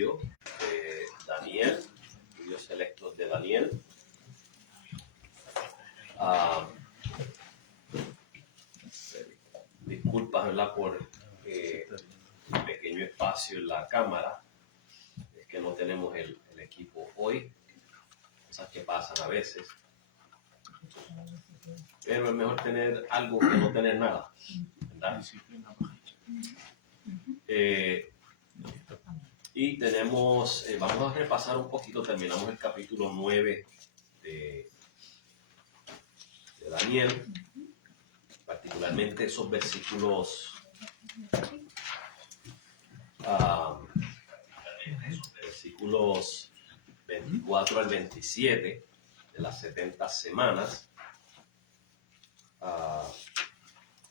estudio de Daniel, estudios selectos de Daniel. Disculpas, ¿verdad?, por un pequeño espacio en la cámara. Es que no tenemos el equipo hoy, cosas que pasan a veces. Pero es mejor tener algo que no tener nada, ¿verdad? Y tenemos, vamos a repasar un poquito, terminamos el capítulo 9 de Daniel, particularmente esos versículos 24 al 27 de las 70 semanas.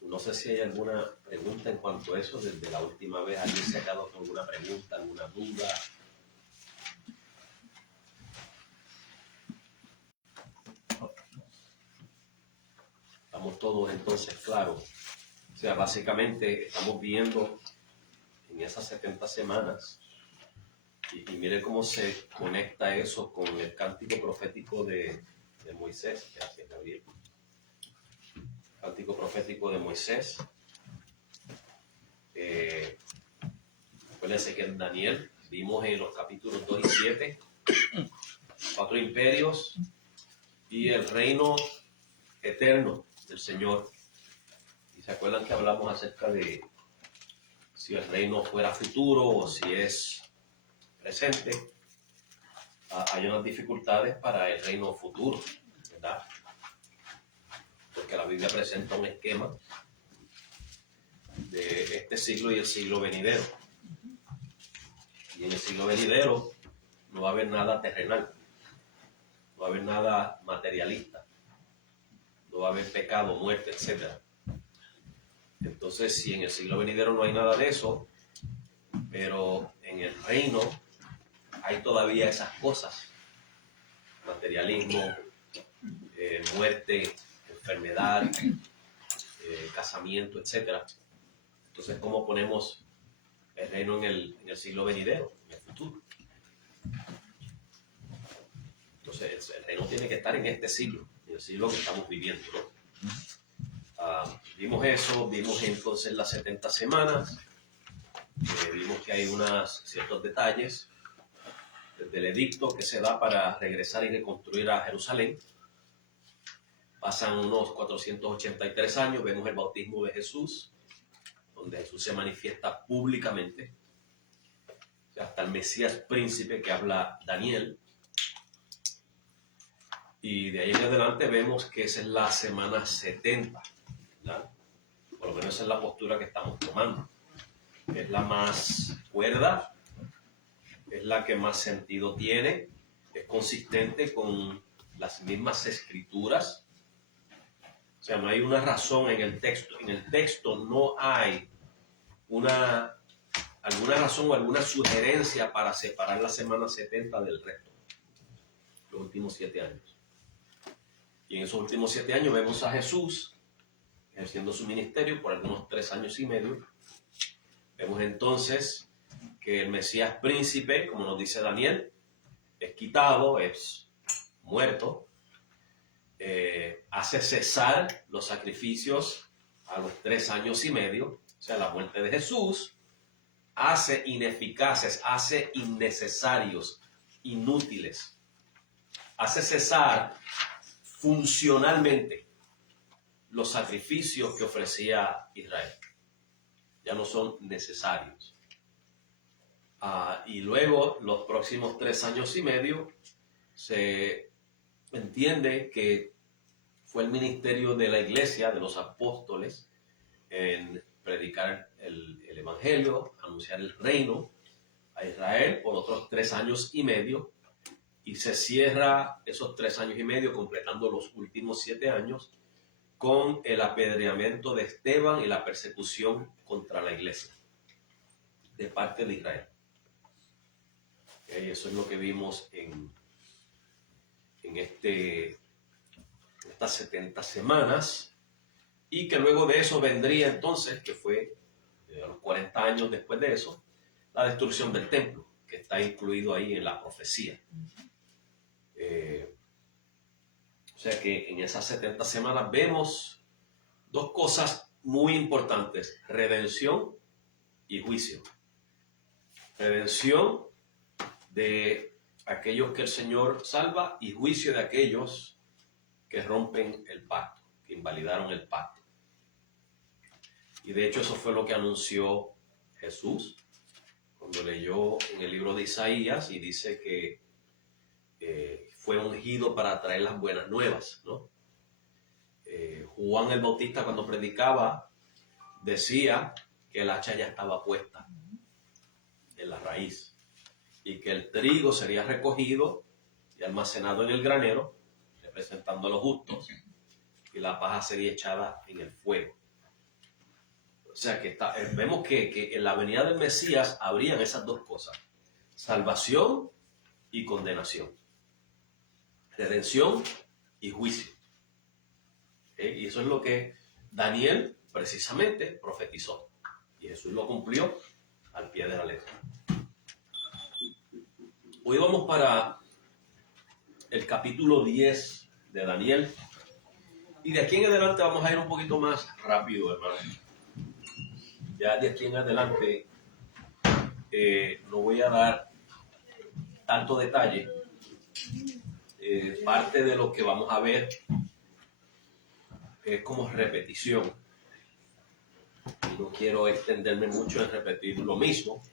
No sé si hay alguna pregunta en cuanto a eso desde la última vez. ¿Alguien se ha quedado con alguna pregunta, alguna duda? Estamos todos entonces claros. O sea, básicamente estamos viendo en esas 70 semanas y mire cómo se conecta eso con el cántico profético de Moisés. Gracias, Gabriel. Cántico profético de Moisés. Acuérdense que en Daniel vimos en los capítulos 2 y 7 4 imperios y el reino eterno del Señor. Y se acuerdan que hablamos acerca de si el reino fuera futuro o si es presente. Hay unas dificultades para el reino futuro, ¿verdad? Porque la Biblia presenta un esquema de este siglo y el siglo venidero. Y en el siglo venidero no va a haber nada terrenal, no va a haber nada materialista, no va a haber pecado, muerte, etc. Entonces, si en el siglo venidero no hay nada de eso, pero en el reino hay todavía esas cosas, materialismo, muerte, enfermedad, casamiento, etc. Entonces, ¿cómo ponemos el reino en el siglo venidero, en el futuro? Entonces, el reino tiene que estar en este siglo, en el siglo que estamos viviendo, ¿no? Vimos eso, vimos entonces las 70 semanas, vimos que hay ciertos detalles desde el edicto que se da para regresar y reconstruir a Jerusalén. Pasan unos 483 años, vemos el bautismo de Jesús, donde Jesús se manifiesta públicamente, hasta el Mesías príncipe que habla Daniel. Y de ahí en adelante vemos que esa es la semana 70, ¿verdad? Por lo menos esa es la postura que estamos tomando. Es la más cuerda, es la que más sentido tiene, es consistente con las mismas escrituras. O sea, no hay una razón en el texto. En el texto no hay alguna razón o alguna sugerencia para separar la semana 70 del resto, los últimos 7 años. Y en esos últimos 7 años vemos a Jesús ejerciendo su ministerio por algunos 3 años y medio. Vemos entonces que el Mesías príncipe, como nos dice Daniel, es quitado, es muerto, hace cesar los sacrificios a los 3 años y medio, o sea, la muerte de Jesús, hace ineficaces, hace innecesarios, inútiles, hace cesar funcionalmente los sacrificios que ofrecía Israel. Ya no son necesarios. Y luego, los próximos 3 años y medio, se entiende que fue el ministerio de la iglesia, de los apóstoles, en predicar el evangelio, anunciar el reino a Israel por otros 3 años y medio, y se cierra esos 3 años y medio, completando los últimos 7 años, con el apedreamiento de Esteban y la persecución contra la iglesia de parte de Israel. Eso es lo que vimos en estas 70 semanas, y que luego de eso vendría entonces, que fue a los 40 años después de eso, la destrucción del templo, que está incluido ahí en la profecía. O sea que en esas 70 semanas vemos dos cosas muy importantes: redención y juicio. Redención de aquellos que el Señor salva y juicio de aquellos que rompen el pacto, que invalidaron el pacto. Y de hecho eso fue lo que anunció Jesús cuando leyó en el libro de Isaías y dice que fue ungido para traer las buenas nuevas, ¿no? Juan el Bautista, cuando predicaba, decía que el hacha ya estaba puesta en la raíz y que el trigo sería recogido y almacenado en el granero, representando a los justos, y la paja sería echada en el fuego. O sea que vemos que en la venida del Mesías habrían esas dos cosas: salvación y condenación, redención y juicio. Y eso es lo que Daniel precisamente profetizó, y Jesús lo cumplió al pie de la letra. Hoy vamos para el capítulo 10 de Daniel, y de aquí en adelante vamos a ir un poquito más rápido, hermano. Ya de aquí en adelante no voy a dar tanto detalle. Parte de lo que vamos a ver es como repetición. No quiero extenderme mucho en repetir lo mismo.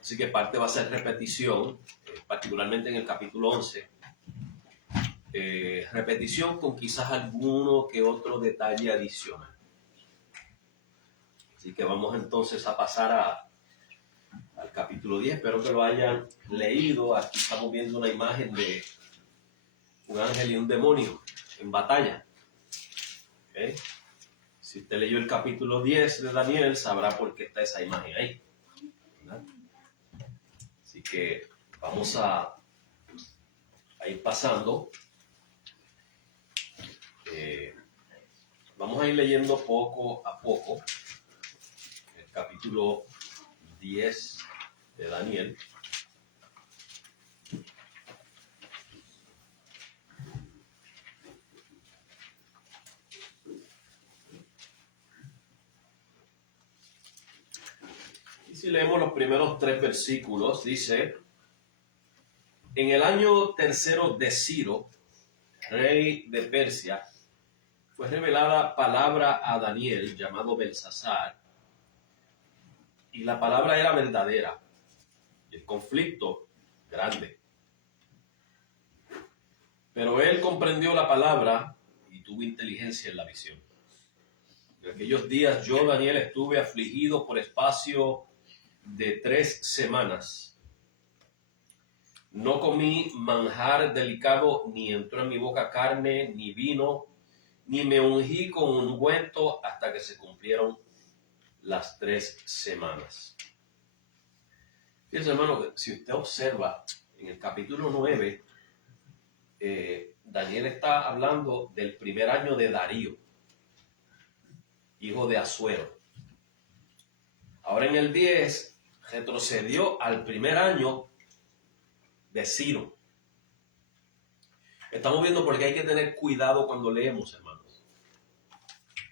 Así que parte va a ser repetición, particularmente en el capítulo 11. Repetición con quizás alguno que otro detalle adicional. Así que vamos entonces a pasar al capítulo 10. Espero que lo hayan leído. Aquí estamos viendo una imagen de un ángel y un demonio en batalla. ¿Okay? Si usted leyó el capítulo 10 de Daniel, sabrá por qué está esa imagen ahí, ¿verdad? Así que vamos a ir pasando. Vamos a ir leyendo poco a poco el capítulo 10 de Daniel. Y si leemos los primeros 3 versículos, dice: en el año tercero de Ciro, rey de Persia, fue revelada palabra a Daniel, llamado Belsasar, y la palabra era verdadera, y el conflicto grande. Pero él comprendió la palabra y tuvo inteligencia en la visión. En aquellos días yo, Daniel, estuve afligido por espacio de 3 semanas. No comí manjar delicado, ni entró en mi boca carne, ni vino, ni me ungí con ungüento hasta que se cumplieron las 3 semanas. Fíjense, hermano, que si usted observa en el capítulo 9, Daniel está hablando del primer año de Darío, hijo de Asuero. Ahora en el 10 retrocedió al primer año de Ciro. Estamos viendo porque hay que tener cuidado cuando leemos, hermanos,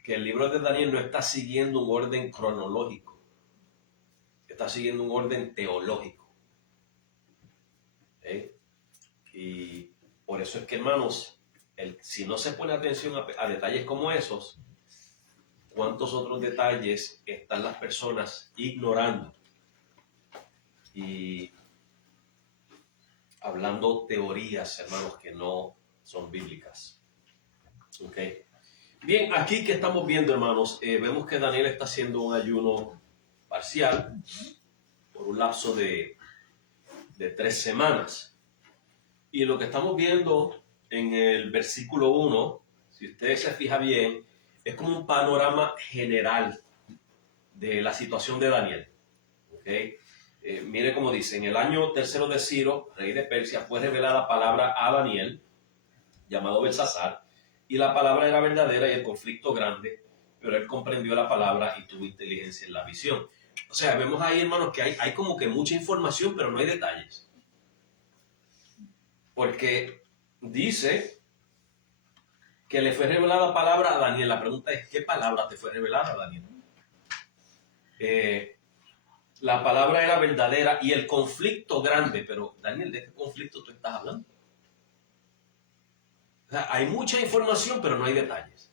que el libro de Daniel no está siguiendo un orden cronológico, está siguiendo un orden teológico. Y por eso es que, hermanos, si no se pone atención a detalles como esos, ¿cuántos otros detalles están las personas ignorando y hablando teorías, hermanos, que no son bíblicas? Okay. Bien, aquí que estamos viendo, hermanos, vemos que Daniel está haciendo un ayuno parcial por un lapso de 3 semanas. Y lo que estamos viendo en el versículo 1, si usted se fija bien, es como un panorama general de la situación de Daniel. ¿Okay? Mire cómo dice: en el año tercero de Ciro, rey de Persia, fue revelada palabra a Daniel, llamado Belsasar, y la palabra era verdadera y el conflicto grande, pero él comprendió la palabra y tuvo inteligencia en la visión. O sea, vemos ahí, hermanos, que hay como que mucha información, pero no hay detalles. Porque dice que le fue revelada palabra a Daniel. La pregunta es, ¿qué palabra te fue revelada a Daniel? La palabra era verdadera y el conflicto grande, pero Daniel, ¿de qué conflicto tú estás hablando? O sea, hay mucha información, pero no hay detalles.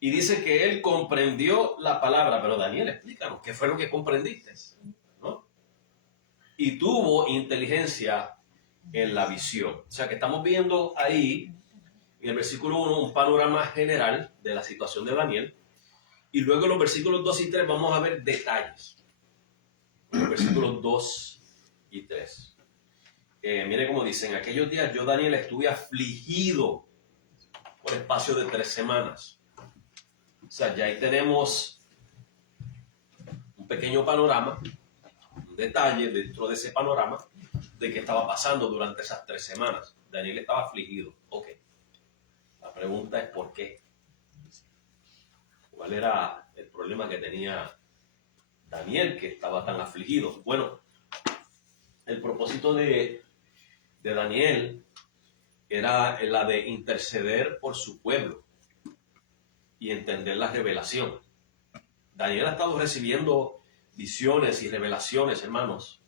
Y dice que él comprendió la palabra, pero Daniel, explícanos, ¿qué fue lo que comprendiste? ¿No? Y tuvo inteligencia en la visión. O sea que estamos viendo ahí, en el versículo 1, un panorama general de la situación de Daniel. Y luego en los versículos 2 y 3 vamos a ver detalles. Los versículos 2 y 3. Mire cómo dicen, aquellos días yo, Daniel, estuve afligido por espacio de 3 semanas. O sea, ya ahí tenemos un pequeño panorama, un detalle dentro de ese panorama de qué estaba pasando durante esas 3 semanas. Daniel estaba afligido. Ok. La pregunta es ¿por qué? ¿Cuál era el problema que tenía Daniel que estaba tan afligido? Bueno, el propósito de Daniel era la de interceder por su pueblo y entender la revelación. Daniel ha estado recibiendo visiones y revelaciones, hermanos,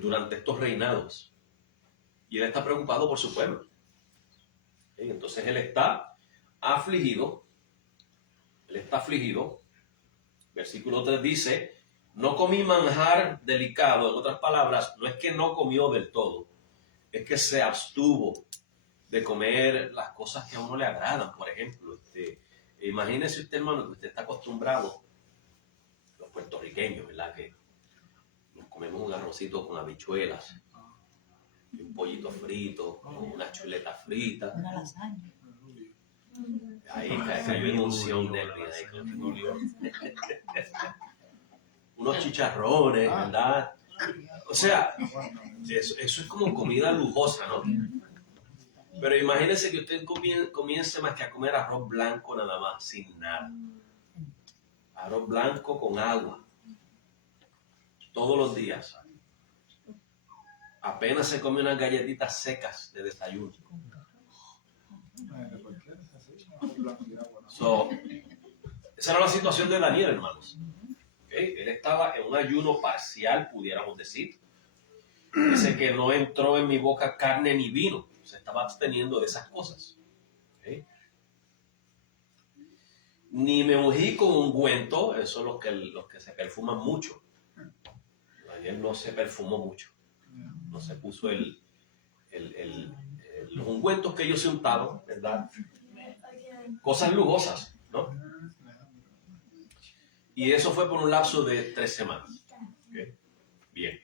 durante estos reinados. Y él está preocupado por su pueblo. Entonces él está afligido. Él está afligido. Versículo 3 dice, no comí manjar delicado. En otras palabras, no es que no comió del todo, es que se abstuvo de comer las cosas que a uno le agradan. Por ejemplo, imagínese usted, hermano, que usted está acostumbrado, los puertorriqueños, ¿verdad? Que nos comemos un arrocito con habichuelas, un pollito frito, una chuleta frita. Una lasaña. Ahí cayó en unción de unos chicharrones, ¿verdad? O sea, eso es como comida lujosa, ¿no? Pero imagínese que usted comience más que a comer arroz blanco nada más, sin nada. Arroz blanco con agua. Todos los días. Apenas se come unas galletitas secas de desayuno. Esa era la situación de Daniel, hermanos. Él estaba en un ayuno parcial, pudiéramos decir. Dice que no entró en mi boca carne ni vino. Se estaba absteniendo de esas cosas. Ni me ungí con ungüento. Eso es los que se perfuman mucho. Daniel no se perfumó mucho. No se puso los ungüentos que ellos se untaban, ¿verdad? Cosas lujosas, ¿no? Y eso fue por un lapso de 3 semanas. Bien.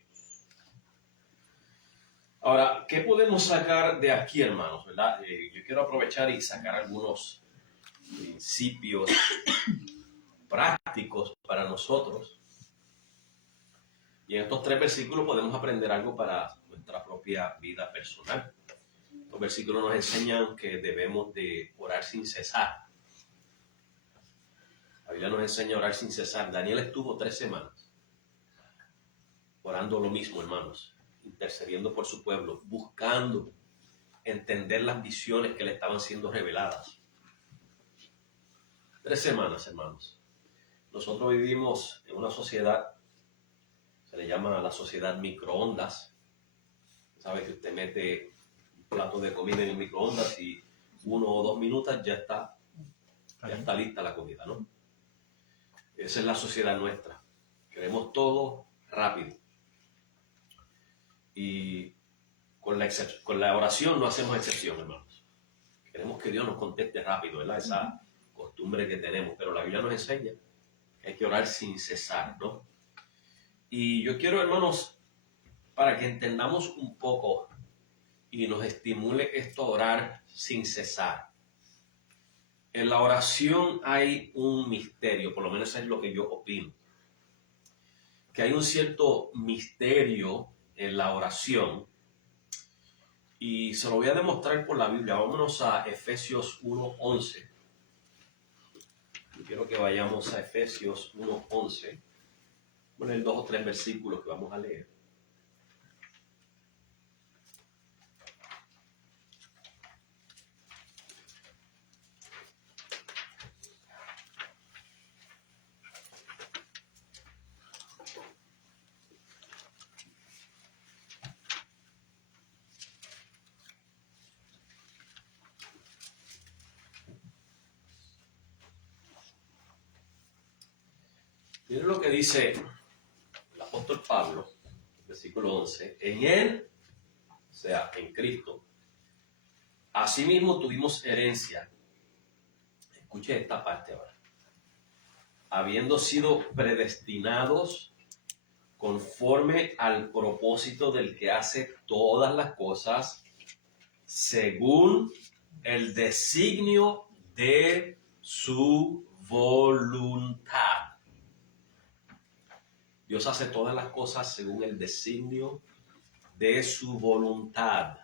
Ahora, ¿qué podemos sacar de aquí, hermanos? ¿Verdad? Yo quiero aprovechar y sacar algunos principios prácticos para nosotros. Y en estos 3 versículos podemos aprender algo para nuestra propia vida personal. Los versículos nos enseñan que debemos de orar sin cesar. La Biblia nos enseña a orar sin cesar. Daniel estuvo 3 semanas orando lo mismo, hermanos, intercediendo por su pueblo, buscando entender las visiones que le estaban siendo reveladas. 3 semanas, hermanos. Nosotros vivimos en una sociedad, se le llama la sociedad microondas. Sabe que usted mete un plato de comida en el microondas y 1 o 2 minutos ya está lista la comida, ¿no? Esa es la sociedad nuestra. Queremos todo rápido. Y con la oración no hacemos excepción, hermanos. Queremos que Dios nos conteste rápido, ¿verdad? Esa costumbre que tenemos. Pero la Biblia nos enseña que hay que orar sin cesar, ¿no? Y yo quiero, hermanos, para que entendamos un poco y nos estimule esto a orar sin cesar. En la oración hay un misterio, por lo menos es lo que yo opino. Que hay un cierto misterio en la oración y se lo voy a demostrar por la Biblia. Vámonos a Efesios 1:11. quiero que vayamos a Efesios 1:11. Bueno, hay 2 o 3 versículos que vamos a leer. Miren lo que dice el apóstol Pablo, versículo 11. En él, o sea, en Cristo, asimismo tuvimos herencia. Escuche esta parte ahora. Habiendo sido predestinados conforme al propósito del que hace todas las cosas según el designio de su voluntad. Dios hace todas las cosas según el designio de su voluntad.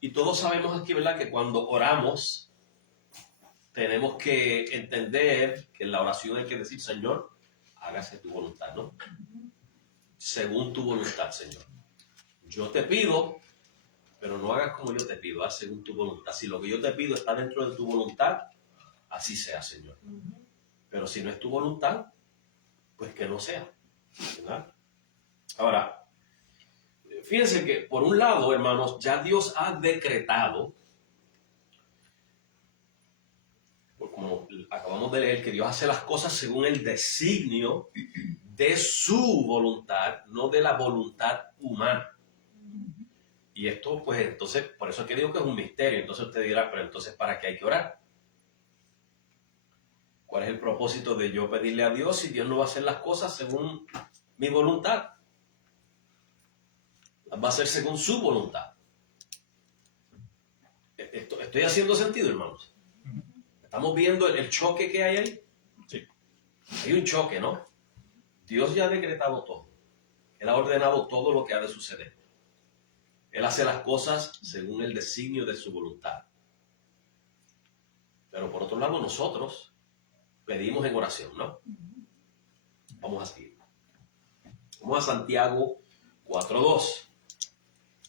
Y todos sabemos aquí, ¿verdad?, que cuando oramos tenemos que entender que en la oración hay que decir, Señor, hágase tu voluntad, ¿no? Según tu voluntad, Señor. Yo te pido, pero no hagas como yo te pido, haz según tu voluntad. Si lo que yo te pido está dentro de tu voluntad, así sea, Señor. Pero si no es tu voluntad, pues que no sea, ¿verdad? Ahora, fíjense que por un lado, hermanos, ya Dios ha decretado, como acabamos de leer, que Dios hace las cosas según el designio de su voluntad, no de la voluntad humana. Y esto, pues, entonces, por eso es que digo que es un misterio. Entonces usted dirá, pero entonces, ¿para qué hay que orar? ¿Cuál es el propósito de yo pedirle a Dios si Dios no va a hacer las cosas según mi voluntad? Las va a hacer según su voluntad. ¿Estoy haciendo sentido, hermanos? ¿Estamos viendo el choque que hay ahí? Sí. Hay un choque, ¿no? Dios ya ha decretado todo. Él ha ordenado todo lo que ha de suceder. Él hace las cosas según el designio de su voluntad. Pero por otro lado, nosotros pedimos en oración, ¿no? Vamos a seguir. Vamos a Santiago 4:2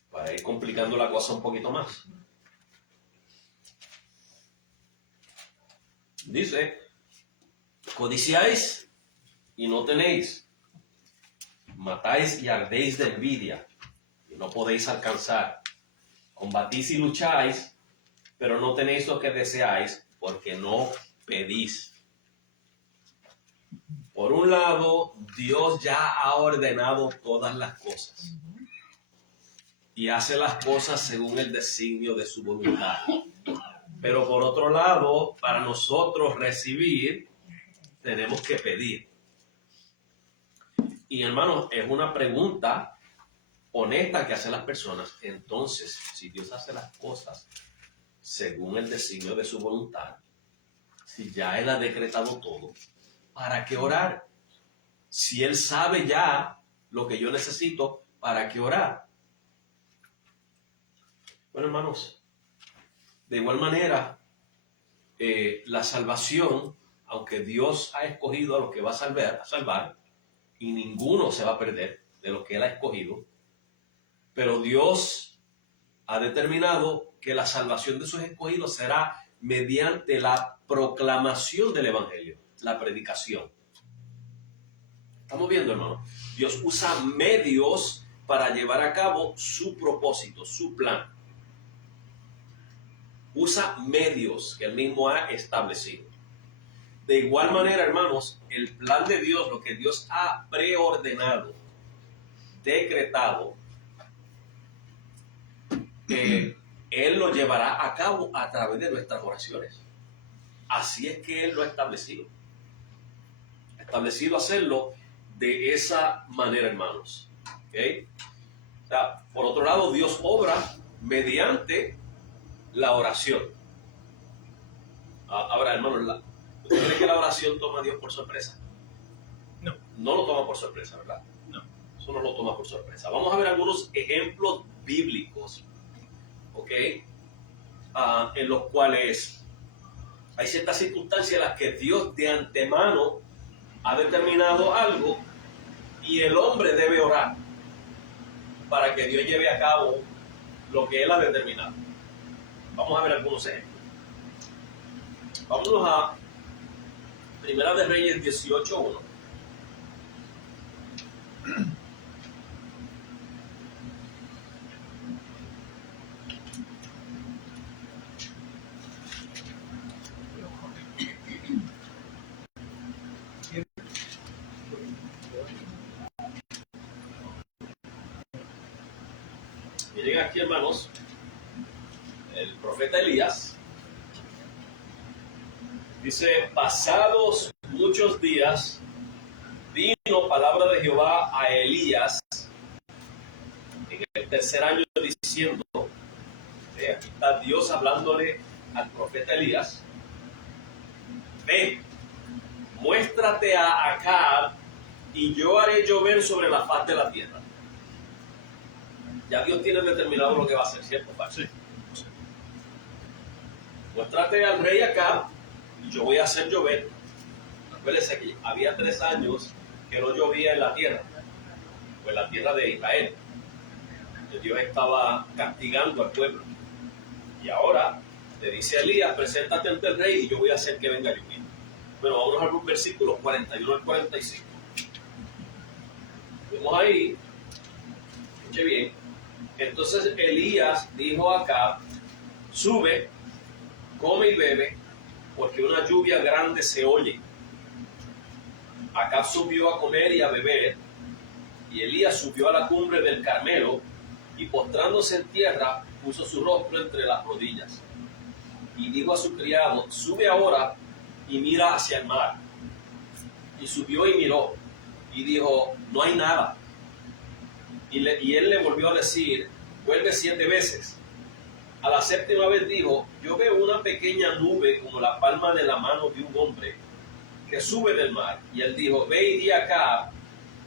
para ir complicando la cosa un poquito más. Dice, codiciáis y no tenéis, matáis y ardéis de envidia y no podéis alcanzar, combatís y lucháis, pero no tenéis lo que deseáis porque no pedís. Por un lado, Dios ya ha ordenado todas las cosas y hace las cosas según el designio de su voluntad. Pero por otro lado, para nosotros recibir, tenemos que pedir. Y hermanos, es una pregunta honesta que hacen las personas. Entonces, si Dios hace las cosas según el designio de su voluntad, si ya Él ha decretado todo, ¿para qué orar? Si Él sabe ya lo que yo necesito, ¿para qué orar? Bueno, hermanos, de igual manera, la salvación, aunque Dios ha escogido a los que va a salvar, y ninguno se va a perder de los que Él ha escogido, pero Dios ha determinado que la salvación de sus escogidos será mediante la proclamación del Evangelio, la predicación. Estamos viendo, hermano, Dios usa medios para llevar a cabo su propósito, su plan. Usa medios que Él mismo ha establecido. De igual manera, hermanos, el plan de Dios, lo que Dios ha preordenado, decretado, Él lo llevará a cabo a través de nuestras oraciones. Así es que Él lo ha establecido. Ha establecido hacerlo de esa manera, hermanos. ¿Okay? O sea, por otro lado, Dios obra mediante la oración. Ahora, hermanos, ¿usted cree que la oración toma a Dios por sorpresa? No. No lo toma por sorpresa, ¿verdad? No. Eso no lo toma por sorpresa. Vamos a ver algunos ejemplos bíblicos, ¿ok? En los cuales Hay ciertas circunstancias en las que Dios de antemano ha determinado algo y el hombre debe orar para que Dios lleve a cabo lo que Él ha determinado. Vamos a ver algunos ejemplos. Vámonos a Primera de Reyes 18:1. Miren aquí, hermanos, el profeta Elías dice: pasados muchos días vino palabra de Jehová a Elías en el tercer año diciendo, aquí está Dios hablándole al profeta Elías: ve, muéstrate a Acab y yo haré llover sobre la faz de la tierra. Ya Dios tiene determinado lo que va a hacer, ¿cierto, Padre? Sí. Muéstrate al rey Acab y yo voy a hacer llover. Acuérdense que había 3 años que no llovía en la tierra, o en la tierra de Israel. Que Dios estaba castigando al pueblo. Y ahora le dice a Elías: preséntate ante el rey y yo voy a hacer que venga lluvia. Bueno, vamos a los versículos 41 al 45. Vemos ahí, escuche bien. Entonces Elías dijo a Acab: sube, come y bebe, porque una lluvia grande se oye. Acab subió a comer y a beber, y Elías subió a la cumbre del Carmelo, y postrándose en tierra, puso su rostro entre las rodillas. Y dijo a su criado: sube ahora y mira hacia el mar. Y subió y miró, y dijo: no hay nada. Y él le volvió a decir: vuelve 7 veces. A la 7ª vez dijo: yo veo una pequeña nube como la palma de la mano de un hombre que sube del mar. Y él dijo: ve y di acá,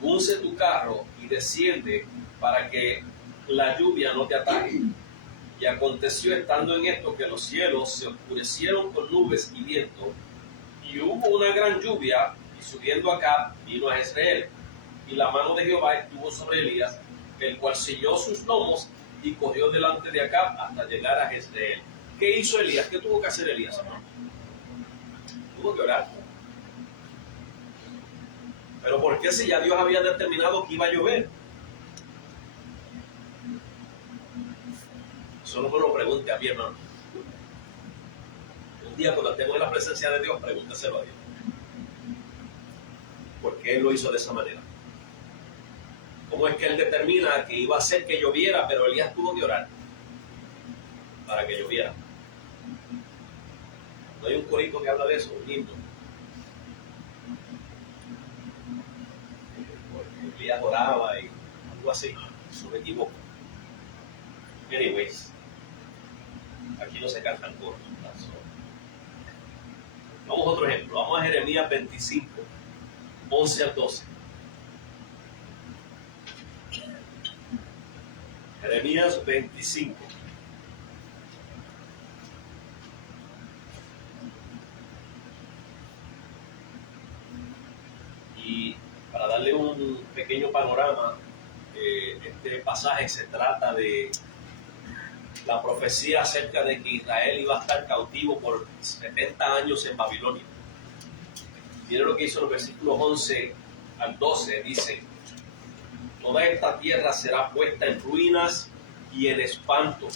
unce tu carro y desciende para que la lluvia no te ataque. Y aconteció, estando en esto, que los cielos se oscurecieron con nubes y viento, y hubo una gran lluvia, y subiendo acá vino a Jezreel. Y la mano de Jehová estuvo sobre Elías, el cual ciñó sus lomos y corrió delante de Acab hasta llegar a Jezreel. ¿Qué hizo Elías? ¿Qué tuvo que hacer Elías, hermano? Tuvo que orar. Pero ¿por qué, si ya Dios había determinado que iba a llover? Solo me lo pregunte a mi hermano. Un día, cuando estemos en la presencia de Dios, pregúnteselo a Dios. ¿Por qué Él lo hizo de esa manera? ¿Cómo es que Él determina que iba a hacer que lloviera, pero Elías tuvo que orar para que lloviera? No hay un corito que habla de eso, un himno. Porque Elías oraba y algo así, si no me equivoco. Anyways, aquí no se cantan coros. Vamos a otro ejemplo. Vamos a Jeremías 25, 11 al 12. Jeremías 25. Y para darle un pequeño panorama, este pasaje se trata de la profecía acerca de que Israel iba a estar cautivo por 70 años en Babilonia. Miren lo que hizo en los versículos 11 al 12. Dice: toda esta tierra será puesta en ruinas y en espanto,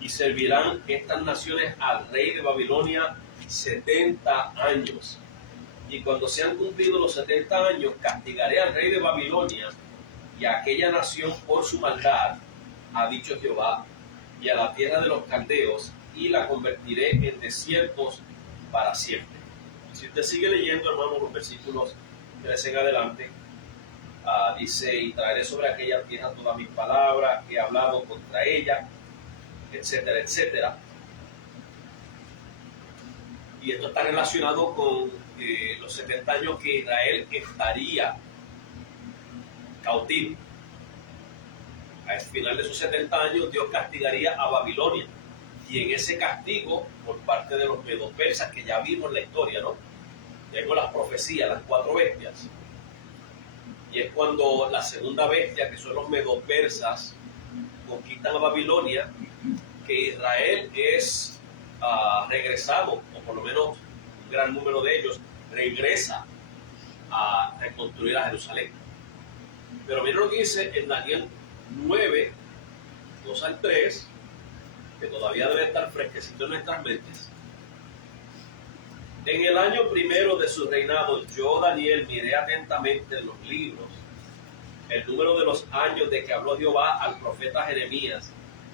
y servirán estas naciones al rey de Babilonia 70 años. Y cuando sean cumplidos los 70 años, castigaré al rey de Babilonia y a aquella nación por su maldad, ha dicho Jehová, y a la tierra de los caldeos, y la convertiré en desiertos para siempre. Si usted sigue leyendo, hermano, los versículos 13 en adelante, dice: y traeré sobre aquella tierra todas mis palabras que he hablado contra ella, etcétera, etcétera. Y esto está relacionado con los 70 años que Israel estaría cautivo. Al final de sus 70 años, Dios castigaría a Babilonia. Y en ese castigo, por parte de los medo-persas, que ya vimos la historia, ¿no? Tengo las profecías, las 4 bestias. Y es cuando la segunda bestia, que son los medo-persas, conquistan a Babilonia, que Israel es regresado, o por lo menos un gran número de ellos regresa a reconstruir a Jerusalén. Pero miren lo que dice en Daniel 9, 2 al 3, que todavía debe estar fresquecito en nuestras mentes. En el año primero de su reinado, yo, Daniel, miré atentamente en los libros el número de los años de que habló Jehová al profeta Jeremías,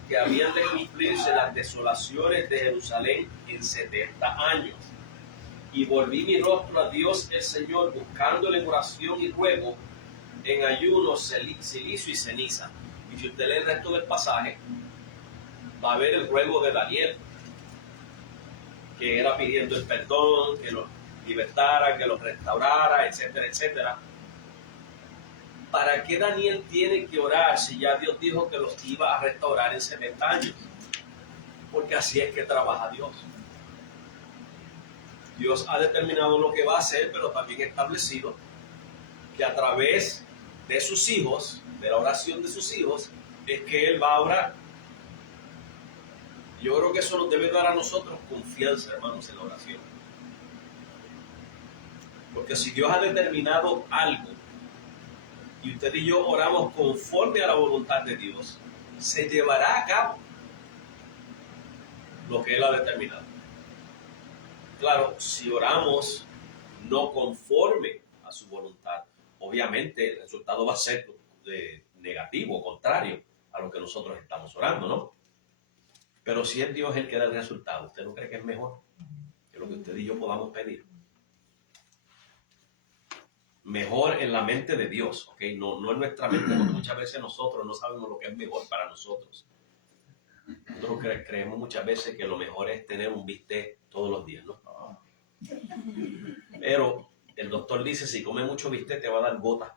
que habían de cumplirse las desolaciones de Jerusalén en 70 años. Y volví mi rostro a Dios el Señor, buscándole en oración y ruego, en ayuno, silicio y ceniza. Y si usted lee el resto del pasaje, va a ver el ruego de Daniel, que era pidiendo el perdón, que los libertara, que los restaurara, etcétera, etcétera. ¿Para qué Daniel tiene que orar si ya Dios dijo que los iba a restaurar en 70 años? Porque así es que trabaja Dios. Dios ha determinado lo que va a hacer, pero también ha establecido que a través de sus hijos, de la oración de sus hijos, es que Él va a orar. Yo creo que eso nos debe dar a nosotros confianza, hermanos, en la oración. Porque si Dios ha determinado algo, y usted y yo oramos conforme a la voluntad de Dios, se llevará a cabo lo que Él ha determinado. Claro, si oramos no conforme a su voluntad, obviamente el resultado va a ser negativo, contrario a lo que nosotros estamos orando, ¿no? Pero si es Dios el que da el resultado, ¿usted no cree que es mejor que lo que usted y yo podamos pedir? Mejor en la mente de Dios, ¿ok? No en nuestra mente, porque muchas veces nosotros no sabemos lo que es mejor para nosotros. Nosotros creemos muchas veces que lo mejor es tener un bistec todos los días, ¿no? Pero el doctor dice, si come mucho bistec te va a dar gota.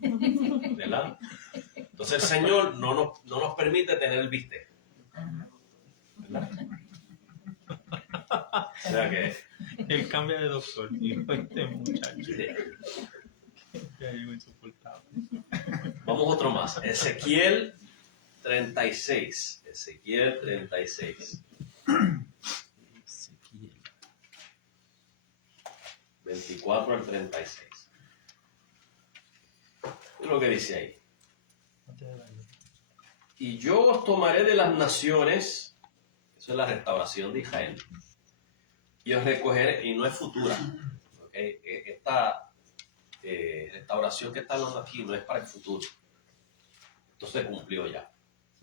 ¿Verdad? Entonces el Señor no nos permite tener el bistec. ¿Verdad? O sea que Él cambia de doctor y este muchacho. Vamos otro más. Ezequiel 36. Ezequiel 36. 24 al 36. Es lo que dice ahí. Y yo os tomaré de las naciones, eso es la restauración de Israel, y os recogeré, y no es futura, ¿okay? Esta restauración que está hablando aquí no es para el futuro. Esto se cumplió ya,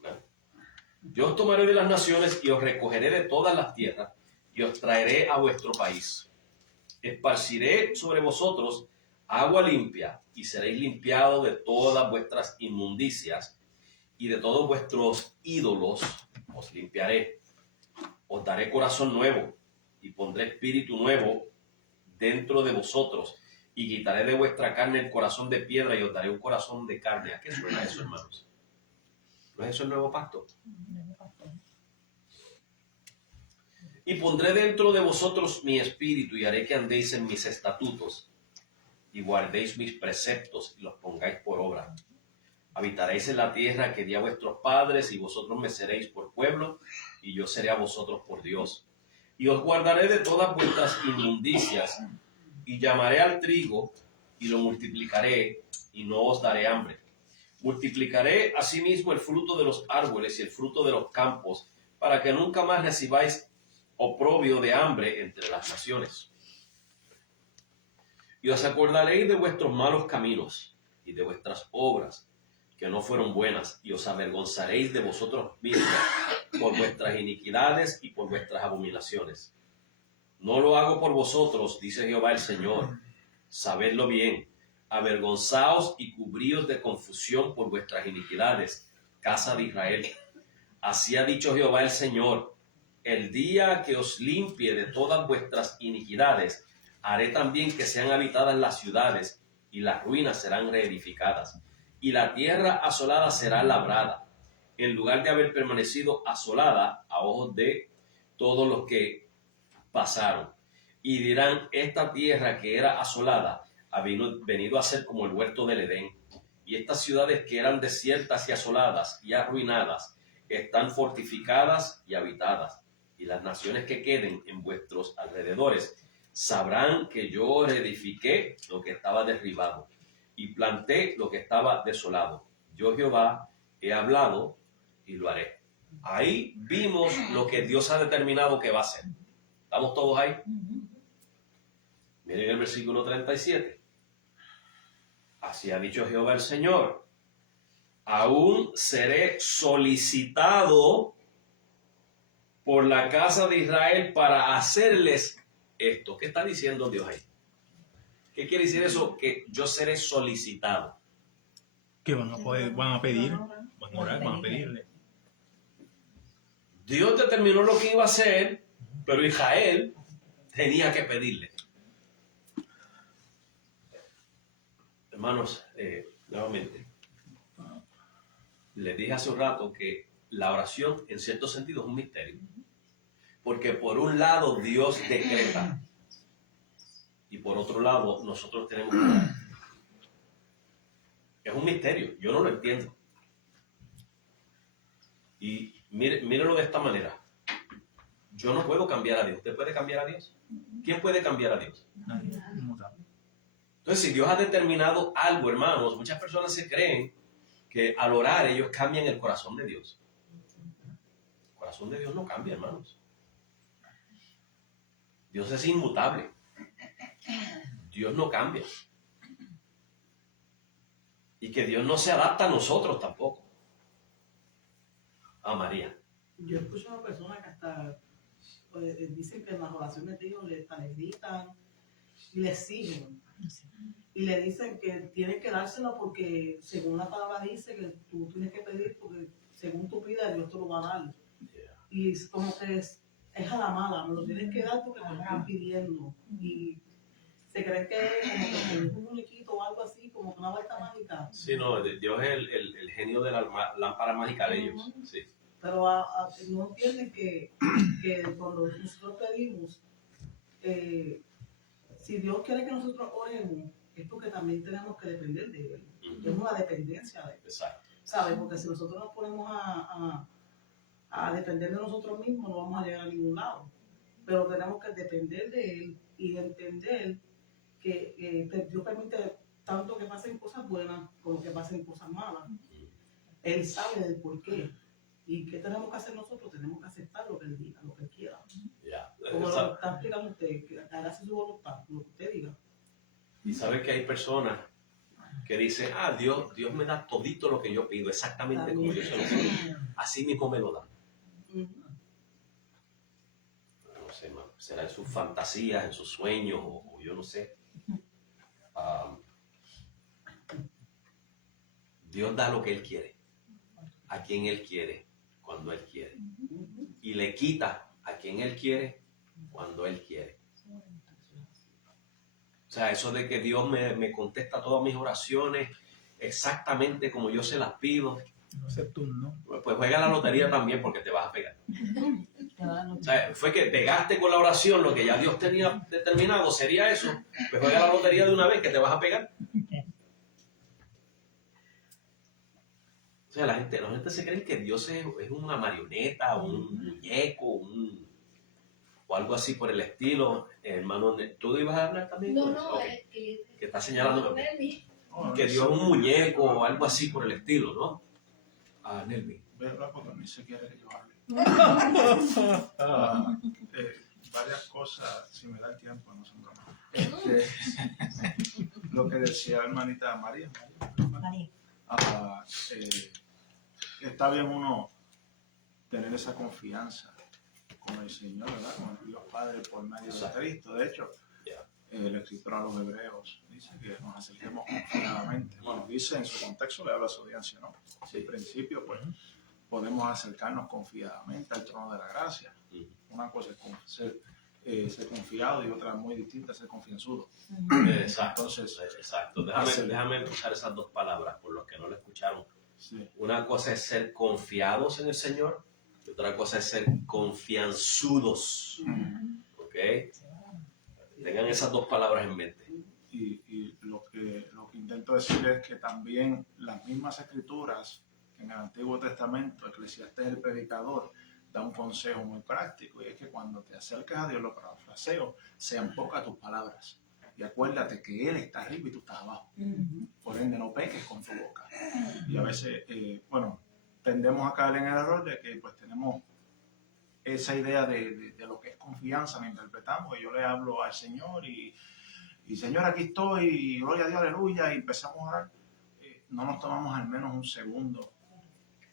¿no? Yo os tomaré de las naciones y os recogeré de todas las tierras y os traeré a vuestro país. Esparciré sobre vosotros agua limpia y seréis limpiados de todas vuestras inmundicias y de todos vuestros ídolos os limpiaré. Os daré corazón nuevo y pondré espíritu nuevo dentro de vosotros y quitaré de vuestra carne el corazón de piedra y os daré un corazón de carne. ¿A qué suena eso, hermanos? ¿No es eso el nuevo pacto? Y pondré dentro de vosotros mi espíritu y haré que andéis en mis estatutos y guardéis mis preceptos y los pongáis por obra. Habitaréis en la tierra que di a vuestros padres y vosotros me seréis por pueblo y yo seré a vosotros por Dios. Y os guardaré de todas vuestras inmundicias y llamaré al trigo y lo multiplicaré y no os daré hambre. Multiplicaré asimismo el fruto de los árboles y el fruto de los campos para que nunca más recibáis oprobio de hambre entre las naciones. Y os acordaréis de vuestros malos caminos y de vuestras obras que no fueron buenas, y os avergonzaréis de vosotros mismos por vuestras iniquidades y por vuestras abominaciones. No lo hago por vosotros, dice Jehová el Señor. Sabedlo bien. Avergonzaos y cubríos de confusión por vuestras iniquidades, casa de Israel. Así ha dicho Jehová el Señor. El día que os limpie de todas vuestras iniquidades, haré también que sean habitadas las ciudades, y las ruinas serán reedificadas, y la tierra asolada será labrada, en lugar de haber permanecido asolada a ojos de todos los que pasaron. Y dirán, esta tierra que era asolada ha venido a ser como el huerto del Edén. Y estas ciudades que eran desiertas y asoladas y arruinadas están fortificadas y habitadas. Y las naciones que queden en vuestros alrededores sabrán que yo reedifiqué lo que estaba derribado y planté lo que estaba desolado. Yo Jehová he hablado y lo haré. Ahí vimos lo que Dios ha determinado que va a hacer. ¿Estamos todos ahí? Miren el versículo 37. Así ha dicho Jehová el Señor. Aún seré solicitado por la casa de Israel para hacerles esto. ¿Qué está diciendo Dios ahí? ¿Qué quiere decir eso? Que yo seré solicitado. Que van a pedir, van a orar, van a pedirle. Dios determinó lo que iba a hacer, pero Israel tenía que pedirle. Hermanos, nuevamente, les dije hace un rato que la oración en cierto sentido es un misterio. Porque por un lado Dios decreta y por otro lado nosotros tenemos que orar. Es un misterio, yo no lo entiendo. Y mírelo de esta manera. Yo no puedo cambiar a Dios. ¿Usted puede cambiar a Dios? ¿Quién puede cambiar a Dios? Entonces, si Dios ha determinado algo, hermanos, muchas personas se creen que al orar ellos cambian el corazón de Dios. El corazón de Dios no cambia, hermanos. Dios es inmutable. Dios no cambia. Y que Dios no se adapta a nosotros tampoco. A María. Yo he escuchado a personas que hasta dicen que en las oraciones de Dios le gritan y le siguen. Y le dicen que tienen que dárselo porque según la palabra dice que tú tienes que pedir porque según tu pidas Dios te lo va a dar. Yeah. Y es como que es a la mala, me lo tienes que dar porque te lo están pidiendo. Y se creen que es un muñequito o algo así, como una vuelta mágica. Sí, no, Dios es el genio de la lámpara mágica de ellos. Sí. Pero no entienden que cuando nosotros pedimos, si Dios quiere que nosotros oremos, es porque también tenemos que depender de Él. Es una dependencia de Él. Exacto. ¿Sabes? Porque si nosotros nos ponemos a depender de nosotros mismos, no vamos a llegar a ningún lado. Pero tenemos que depender de Él y entender que Dios permite tanto que pasen cosas buenas como que pasen cosas malas. Él sabe del por qué. ¿Y qué tenemos que hacer nosotros? Tenemos que aceptar lo que Él diga, lo que Él quiera. Yeah. Como lo está explicando usted, que hágase su voluntad, lo que usted diga. Y sabe que hay personas que dicen, Dios me da todito lo que yo pido, exactamente como yo se lo pido. Así mismo me lo da. No sé, será en sus fantasías, en sus sueños, o yo no sé. Dios da lo que Él quiere, a quien Él quiere, cuando Él quiere. Y le quita a quien Él quiere, cuando Él quiere. O sea, eso de que Dios me contesta todas mis oraciones exactamente como yo se las pido. No sé tú, ¿no? Pues juega la lotería también porque te vas a pegar. O sea, fue que pegaste con la oración lo que ya Dios tenía determinado, sería eso. Pues juega la lotería de una vez que te vas a pegar. O sea, la gente se cree que Dios es una marioneta, un muñeco, o algo así por el estilo. Hermano, ¿tú ibas a hablar también? No, okay. Que está señalando que Dios es un sí. muñeco o algo así por el estilo, ¿no? Nelvin. Voy a hablar porque ni se quiere que yo hable. Varias cosas, si me da el tiempo, no son bromas. Lo que decía hermanita María. Está bien uno tener esa confianza con el Señor, ¿verdad? Con el Dios Padre por medio de Cristo. De hecho, el escritor a los Hebreos dice que nos acerquemos confiadamente. Bueno, dice en su contexto, le habla a su audiencia, ¿no? Sí. En principio, pues, podemos acercarnos confiadamente al trono de la gracia. Una cosa es ser confiado y otra muy distinta, ser confianzudo. Exacto. Entonces, exacto. Déjame usar esas dos palabras por los que no lo escucharon Sí. Una cosa es ser confiados en el Señor y otra cosa es ser confianzudos. ¿Ok? Tengan esas dos palabras en mente. Y lo que intento decir es que también las mismas escrituras en el Antiguo Testamento, Eclesiastés el predicador da un consejo muy práctico, y es que cuando te acercas a Dios, lo parafraseo, sean pocas tus palabras. Y acuérdate que Él está arriba y tú estás abajo. Por ende, no peques con tu boca. Y a veces, tendemos a caer en el error de que pues tenemos esa idea de lo que es confianza, la interpretamos, y yo le hablo al Señor y Señor, aquí estoy, y gloria a Dios, aleluya, y empezamos a orar. No nos tomamos al menos un segundo,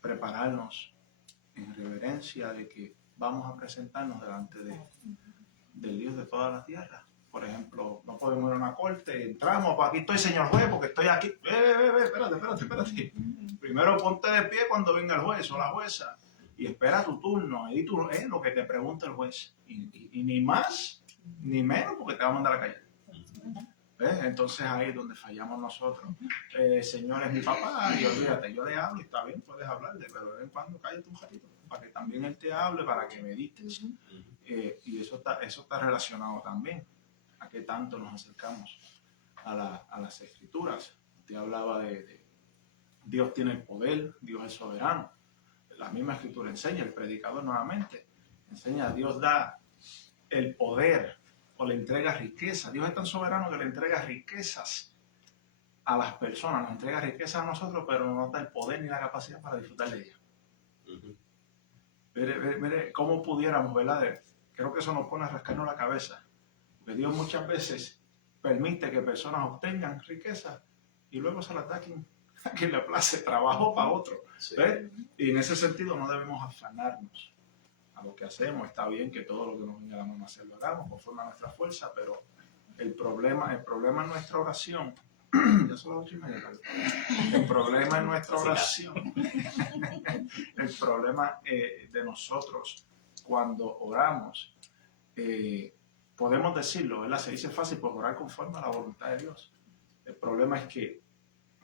prepararnos en reverencia de que vamos a presentarnos delante del Dios de toda la tierra. Por ejemplo, no podemos ir a una corte, entramos, pues aquí estoy, señor juez, porque estoy aquí. Espérate. Primero ponte de pie cuando venga el juez o la jueza y espera tu turno, y tú lo que te pregunta el juez. Y ni más ni menos, porque te va a mandar a la calle. ¿Ves? Entonces ahí es donde fallamos nosotros. Señor es mi papá, y olvídate, yo le hablo y está bien, puedes hablarle, pero de vez en cuando cállate un ratito, para que también él te hable, para que medites. Y eso está relacionado también a qué tanto nos acercamos a las escrituras. Te hablaba de Dios tiene el poder, Dios es soberano. La misma escritura enseña, el predicador nuevamente enseña, Dios da el poder o le entrega riqueza. Dios es tan soberano que le entrega riquezas a las personas, nos entrega riquezas a nosotros, pero no nos da el poder ni la capacidad para disfrutar de ellas. Mire cómo pudiéramos, ¿verdad? Creo que eso nos pone a rascarnos la cabeza. Porque Dios muchas veces permite que personas obtengan riqueza y luego se la ataquen a quien le place, trabajo para otro. Sí. ¿Ves? Y en ese sentido no debemos afanarnos a lo que hacemos. Está bien que todo lo que nos venga a la mano hacer lo hagamos conforme a nuestra fuerza, pero el problema es nuestra oración. Ya son las 8:30. El problema es nuestra oración. El problema de nosotros cuando oramos, podemos decirlo, ¿verdad? Se dice fácil, pues orar conforme a la voluntad de Dios. El problema es que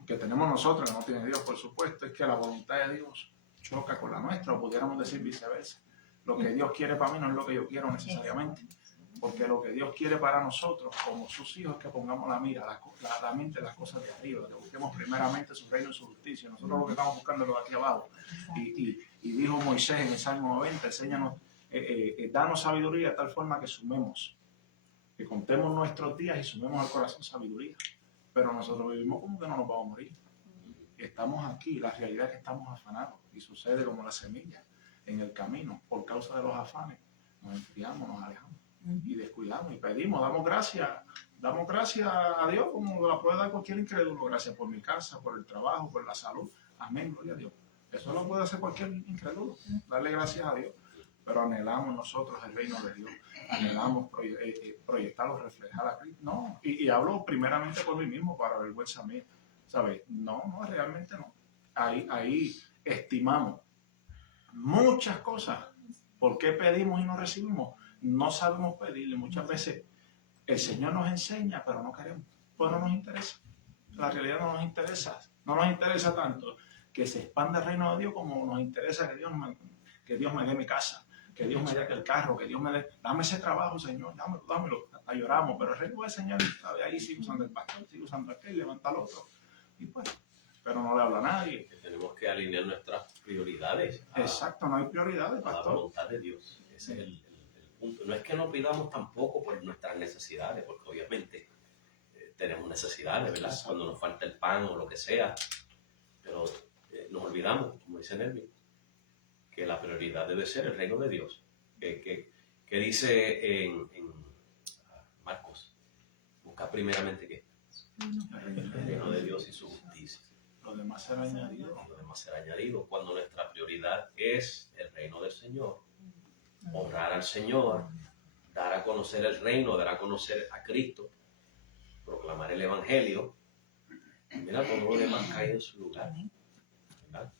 tenemos nosotros, que no tiene Dios, por supuesto, es que la voluntad de Dios choca con la nuestra, o pudiéramos decir viceversa. Lo que Dios quiere para mí no es lo que yo quiero necesariamente, porque lo que Dios quiere para nosotros, como sus hijos, es que pongamos la mira, la mente en las cosas de arriba, que busquemos primeramente su reino y su justicia. Nosotros lo que estamos buscando es lo de aquí abajo. Y dijo Moisés en el Salmo 90, enséñanos, danos sabiduría de tal forma que sumemos, que contemos nuestros días y sumemos al corazón sabiduría. Pero nosotros vivimos como que no nos vamos a morir. Estamos aquí, la realidad es que estamos afanados, y sucede como la semilla en el camino. Por causa de los afanes nos enfriamos, nos alejamos y descuidamos y pedimos, damos gracias a Dios como la puede dar cualquier incrédulo. Gracias por mi casa, por el trabajo, por la salud. Amén, gloria a Dios. Eso lo puede hacer cualquier incrédulo, darle gracias a Dios. Pero anhelamos nosotros el reino de Dios, anhelamos proyectarlo, reflejar a Cristo. No, y hablo primeramente por mí mismo, para vergüenza mía, ¿sabes? No, realmente no. Ahí estimamos muchas cosas. ¿Por qué pedimos y no recibimos? No sabemos pedirle. Muchas veces el Señor nos enseña, pero no queremos, pues no nos interesa. La realidad no nos interesa tanto que se expanda el reino de Dios como nos interesa que Dios me dé mi casa, que Dios me dé aquel carro, que Dios me dé, dame ese trabajo, Señor, dámelo. Hasta lloramos, pero el reino del Señor está de ahí, sigue usando el pastor, sigue usando aquel, levanta al otro. Y pues, pero no le habla a nadie. Tenemos que alinear nuestras prioridades. Exacto, no hay prioridades, a la pastor. voluntad de Dios. Ese es el punto. No es que no pidamos tampoco por nuestras necesidades, porque obviamente tenemos necesidades, ¿verdad? Exacto. Cuando nos falta el pan o lo que sea. Pero nos olvidamos, como dice Nervi, que la prioridad debe ser el reino de Dios. Que dice en Marcos, busca primeramente ¿qué? El reino de Dios y su justicia. Lo demás será añadido. Lo demás será añadido. Cuando nuestra prioridad es el reino del Señor, honrar al Señor, dar a conocer el reino, dar a conocer a Cristo, proclamar el Evangelio, mira, todo lo demás cae en su lugar, ¿verdad?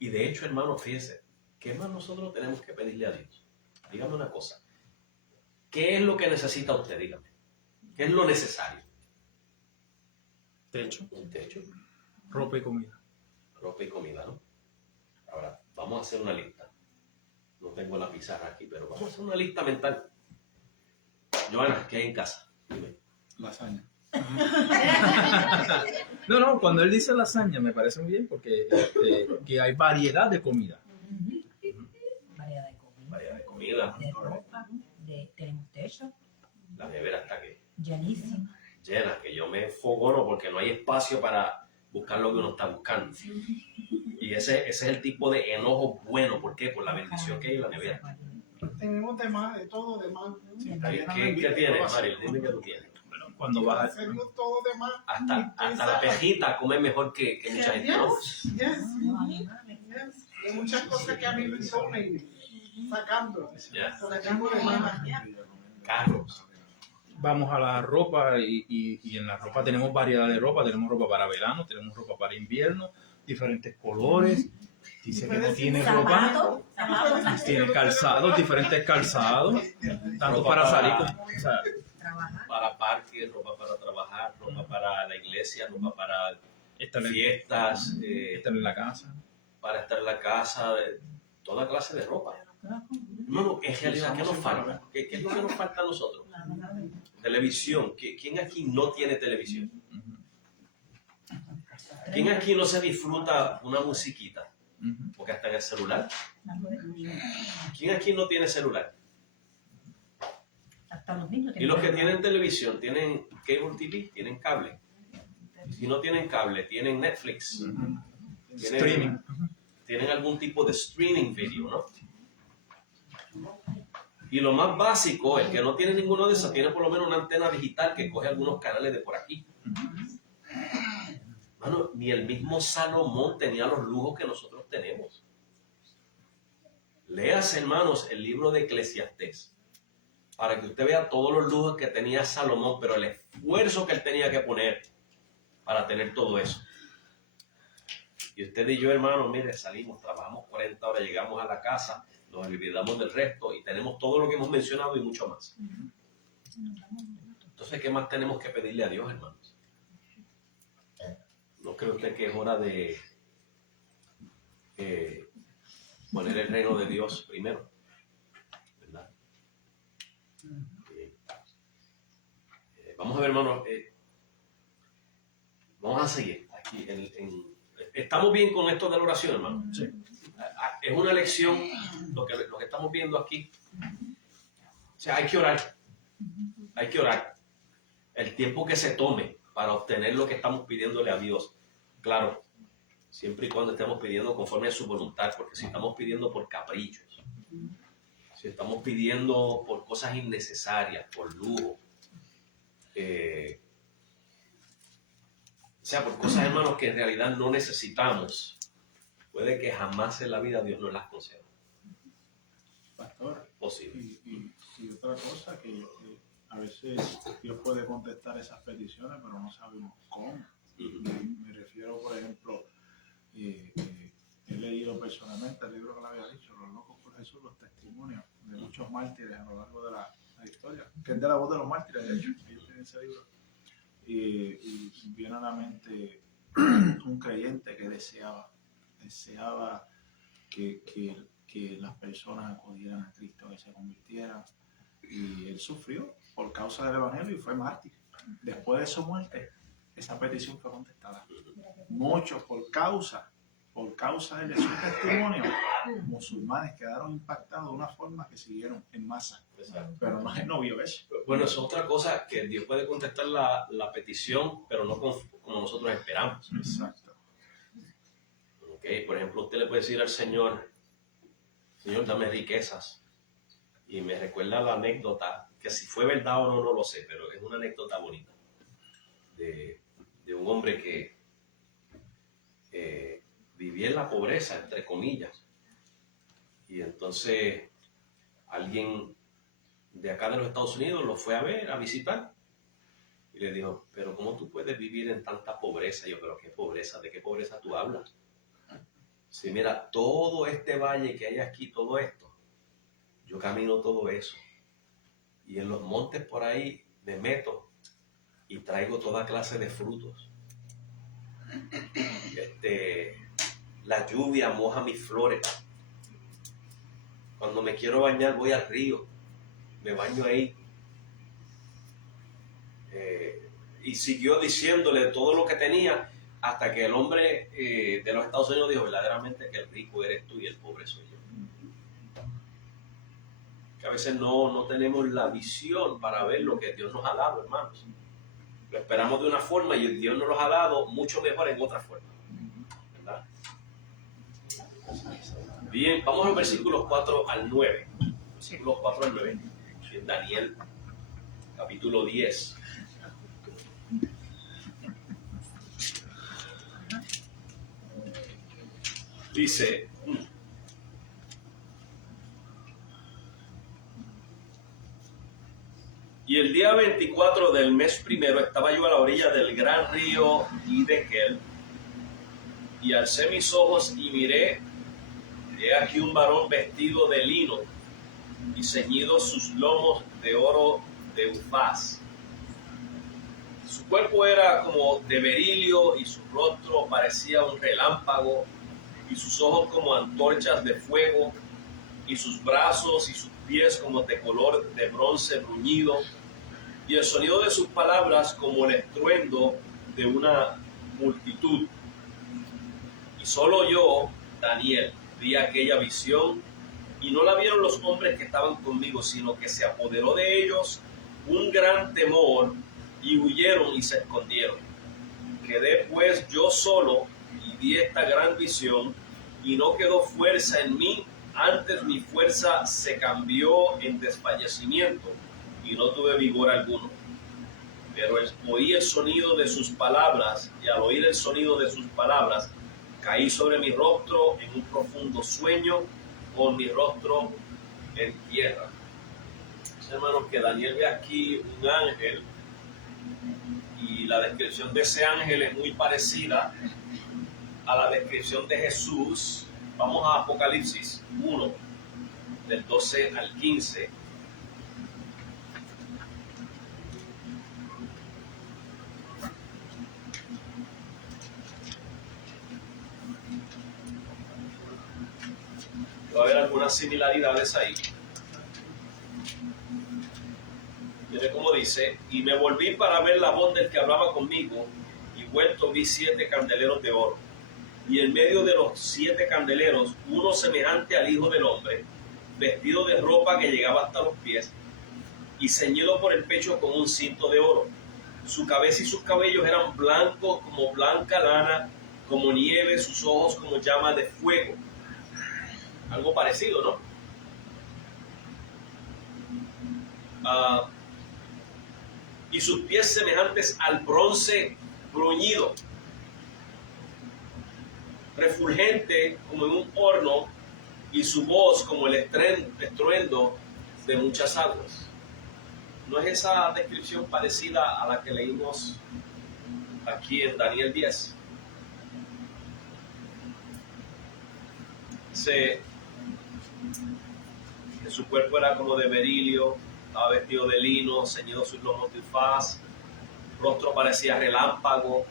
Y de hecho, hermano, fíjese, ¿qué más nosotros tenemos que pedirle a Dios? Dígame una cosa, ¿qué es lo que necesita usted? Dígame, ¿qué es lo necesario? Techo, Un techo, ropa y comida. ropa y comida, ¿no? Ahora, vamos a hacer una lista. No tengo la pizarra aquí, pero vamos a hacer una lista mental. Joana, ¿qué hay en casa? Dime. Lasaña. No, cuando él dice lasaña me parece muy bien porque que hay variedad de comida. Variedad de comida, Variedad de comida. de ropa, tenemos techo, La nevera está aquí llenísima. llena, que yo me fogono porque no hay espacio para buscar lo que uno está buscando. Y ese es el tipo de enojo bueno. ¿Por qué? Por la bendición que hay en la nevera. Tenemos de más, de todo de más. Sí, está llena de ¿Qué envidia, tienes, todo así. Mario? Dime qué tú tienes. Bueno, cuando vas a... Hacemos todo de más. Hasta la pejita come mejor que mucha gente, ¿no? Yes. Hay muchas cosas que a mí me son sacando. Ya. Sacando de más. Carros. Vamos a la ropa y en la ropa tenemos variedad de ropa. Tenemos ropa para verano, tenemos ropa para invierno, diferentes colores. Dice que no tiene ropa. Zapatos, Tiene calzados, diferentes calzados, tanto Ropa para salir para- como... O sea, trabajar. Para parque, ropa para trabajar, ropa para la iglesia, ropa para estar en, fiestas, estar en la casa. para estar en la casa, toda clase de ropa. Hermano, en realidad, ¿qué nos falta? ¿Qué es lo que nos falta a nosotros? Televisión. ¿Quién aquí no tiene televisión? ¿Quién aquí no se disfruta una musiquita? Ujú. Porque hasta en el celular. ¿Quién aquí no tiene celular? Hasta los niños Y los que tienen televisión, tienen cable TV, tienen cable. Y si no tienen cable, tienen Netflix. Tienen, Streaming. tienen algún tipo de streaming video, ¿no? Y lo más básico, el que no tiene ninguno de esos, tiene por lo menos una antena digital que coge algunos canales de por aquí. Mano, ni el mismo Salomón tenía los lujos que nosotros tenemos. Leas, hermanos, el libro de Eclesiastés para que usted vea todos los lujos que tenía Salomón, pero el esfuerzo que él tenía que poner para tener todo eso. Y usted y yo, hermanos, mire, salimos, trabajamos 40 horas, llegamos a la casa, nos olvidamos del resto y tenemos todo lo que hemos mencionado y mucho más. Entonces, ¿qué más tenemos que pedirle a Dios, hermanos? ¿No cree usted que es hora de poner el reino de Dios primero? ¿Verdad? Vamos a ver, hermanos. Vamos a seguir aquí. ¿Estamos bien con esto de la oración, hermano? Sí. Es una lección lo que estamos viendo aquí. O sea, hay que orar. Hay que orar. El tiempo que se tome para obtener lo que estamos pidiéndole a Dios. Claro, siempre y cuando estemos pidiendo conforme a su voluntad, porque si estamos pidiendo por caprichos, si estamos pidiendo por cosas innecesarias, por lujo, o sea, por cosas, hermanos, que en realidad no necesitamos, puede que jamás en la vida Dios nos las conceda. Pastor, Posible. y otra cosa que a veces Dios puede contestar esas peticiones, pero no sabemos cómo. Me refiero, por ejemplo, he leído personalmente el libro que le había dicho, Los locos por Jesús, los testimonios de muchos mártires a lo largo de la historia, que es de la voz de los mártires, de hecho, ellos tienen ese libro. Y viene a la mente un creyente que deseaba que las personas acudieran a Cristo, que se convirtieran, y él sufrió por causa del Evangelio y fue mártir. Después de su muerte, esa petición fue contestada. Muchos por causa de su testimonio, musulmanes quedaron impactados de una forma que siguieron en masa. Exacto. Pero él no vio eso. Bueno, es otra cosa que Dios puede contestar la petición, pero no como nosotros esperamos. Exacto. ¿Okay? Por ejemplo, usted le puede decir al Señor, Señor, dame riquezas. Y me recuerda la anécdota, que si fue verdad o no, no lo sé, pero es una anécdota bonita, de un hombre que vivía en la pobreza, entre comillas. Y entonces alguien de acá de los Estados Unidos lo fue a ver, a visitar. Y le dijo, pero ¿cómo tú puedes vivir en tanta pobreza? Y yo, pero ¿qué pobreza? ¿De qué pobreza tú hablas? Sí, mira, todo este valle que hay aquí, todo esto, yo camino todo eso. Y en los montes por ahí me meto y traigo toda clase de frutos. La lluvia moja mis flores. Cuando me quiero bañar voy al río, me baño ahí. Y siguió diciéndole todo lo que tenía hasta que el hombre de los Estados Unidos dijo verdaderamente que el rico eres tú y el pobre soy yo. Que a veces no tenemos la visión para ver lo que Dios nos ha dado, hermanos. Lo esperamos de una forma y Dios nos lo ha dado mucho mejor en otra forma, ¿verdad? Bien, vamos a los versículos 4 al 9. Versículos 4 al 9. En Daniel, capítulo 10. Dice: y el día 24 del mes primero estaba yo a la orilla del gran río Hiddekel, y alcé mis ojos y miré, he aquí un varón vestido de lino y ceñidos sus lomos de oro de Ufaz. Su cuerpo era como de berilio y su rostro parecía un relámpago y sus ojos como antorchas de fuego y sus brazos y sus pies como de color de bronce bruñido y el sonido de sus palabras como el estruendo de una multitud. Y solo yo, Daniel, vi aquella visión y no la vieron los hombres que estaban conmigo, sino que se apoderó de ellos un gran temor y huyeron y se escondieron. Quedé pues yo solo y vi esta gran visión y no quedó fuerza en mí, antes mi fuerza se cambió en desfallecimiento y no tuve vigor alguno. Pero oí el sonido de sus palabras y al oír el sonido de sus palabras caí sobre mi rostro en un profundo sueño con mi rostro en tierra. Hermanos, que Daniel ve aquí un ángel y la descripción de ese ángel es muy parecida a la descripción de Jesús. Vamos a Apocalipsis 1, del 12 al 15. Va a haber algunas similaridades ahí. Mire cómo dice: y me volví para ver la voz del que hablaba conmigo, y vuelto vi 7 candeleros de oro, y en medio de los 7 candeleros uno semejante al Hijo del Hombre, vestido de ropa que llegaba hasta los pies, y ceñido por el pecho con un cinto de oro. Su cabeza y sus cabellos eran blancos como blanca lana, como nieve, sus ojos como llamas de fuego. Algo parecido, ¿no? Y sus pies semejantes al bronce bruñido, refulgente como en un horno, y su voz como el estruendo de muchas aguas. ¿No es esa descripción parecida a la que leímos aquí en Daniel 10? Dice que su cuerpo era como de berilio, estaba vestido de lino, ceñido sus lomos de Ufaz, rostro parecía relámpago,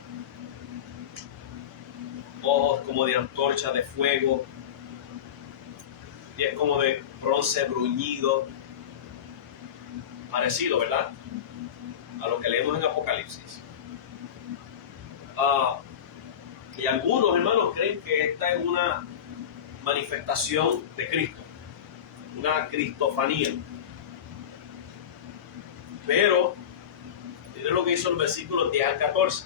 ojos como de antorcha de fuego, pies como de bronce bruñido, parecido, ¿verdad?, a lo que leemos en Apocalipsis. Y algunos hermanos creen que esta es una manifestación de Cristo, una cristofanía. Pero miren lo que hizo en versículos 10 al 14.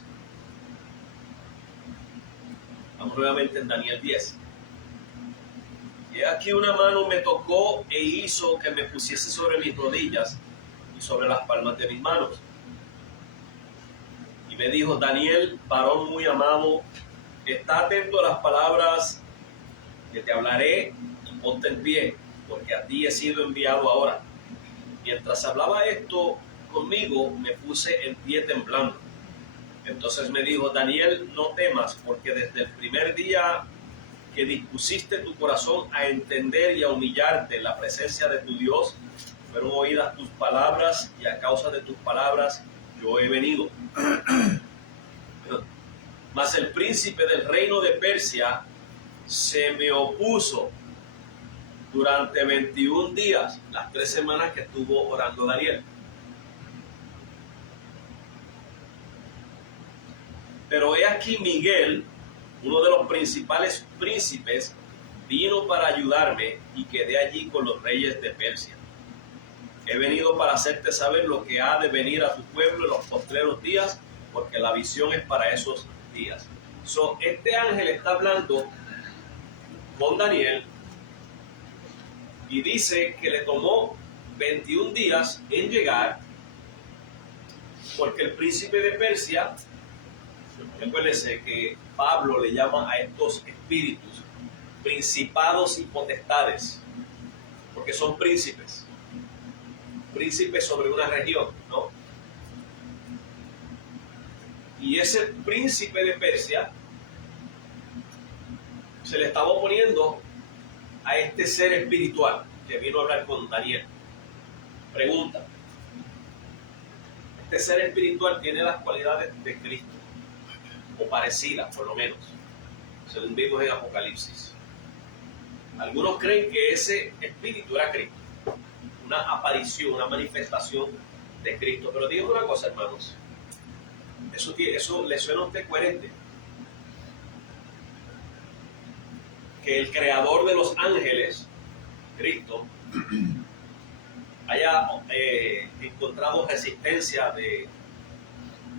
Vamos nuevamente en Daniel 10. Y aquí una mano me tocó e hizo que me pusiese sobre mis rodillas y sobre las palmas de mis manos. Y me dijo: Daniel, varón muy amado, está atento a las palabras que te hablaré y ponte en pie, porque a ti he sido enviado ahora. Mientras hablaba esto conmigo, me puse en pie temblando. Entonces me dijo: Daniel, no temas, porque desde el primer día que dispusiste tu corazón a entender y a humillarte en la presencia de tu Dios, fueron oídas tus palabras, y a causa de tus palabras yo he venido. Mas el príncipe del reino de Persia se me opuso durante 21 días, las 3 semanas que estuvo orando Daniel. Pero he aquí Miguel, uno de los principales príncipes, vino para ayudarme y quedé allí con los reyes de Persia. He venido para hacerte saber lo que ha de venir a tu pueblo en los postreros días, porque la visión es para esos días. Este ángel está hablando con Daniel y dice que le tomó 21 días en llegar, porque el príncipe de Persia, recuérdense que Pablo le llama a estos espíritus principados y potestades, porque son príncipes sobre una región, ¿no? Y ese príncipe de Persia se le estaba oponiendo a este ser espiritual que vino a hablar con Daniel. Pregunta: ¿este ser espiritual tiene las cualidades de Cristo? O parecidas, por lo menos, según vimos en Apocalipsis. Algunos creen que ese espíritu era Cristo, una aparición, una manifestación de Cristo. Pero digo una cosa, hermanos, eso le suena a usted coherente. Que el creador de los ángeles, Cristo, haya encontrado resistencia de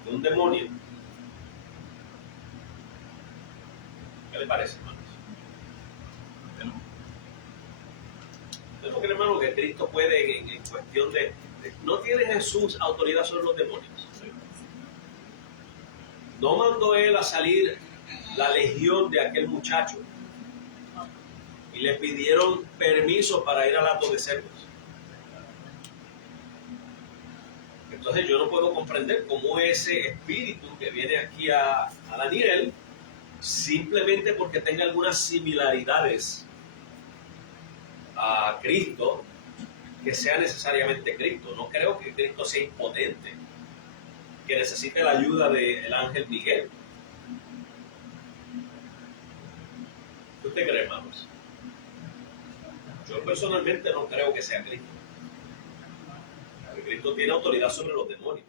un demonio. ¿Qué le parece, hermanos? ¿Usted no cree, hermano, que Cristo puede en cuestión de... ¿No tiene Jesús autoridad sobre los demonios? ¿No mandó él a salir la legión de aquel muchacho y le pidieron permiso para ir al hato de cerdos? Entonces yo no puedo comprender cómo ese espíritu que viene aquí a Daniel, simplemente porque tenga algunas similaridades a Cristo, que sea necesariamente Cristo. No creo que Cristo sea impotente, que necesite la ayuda del ángel Miguel. ¿Qué usted cree, hermanos? Yo personalmente no creo que sea Cristo. Porque Cristo tiene autoridad sobre los demonios.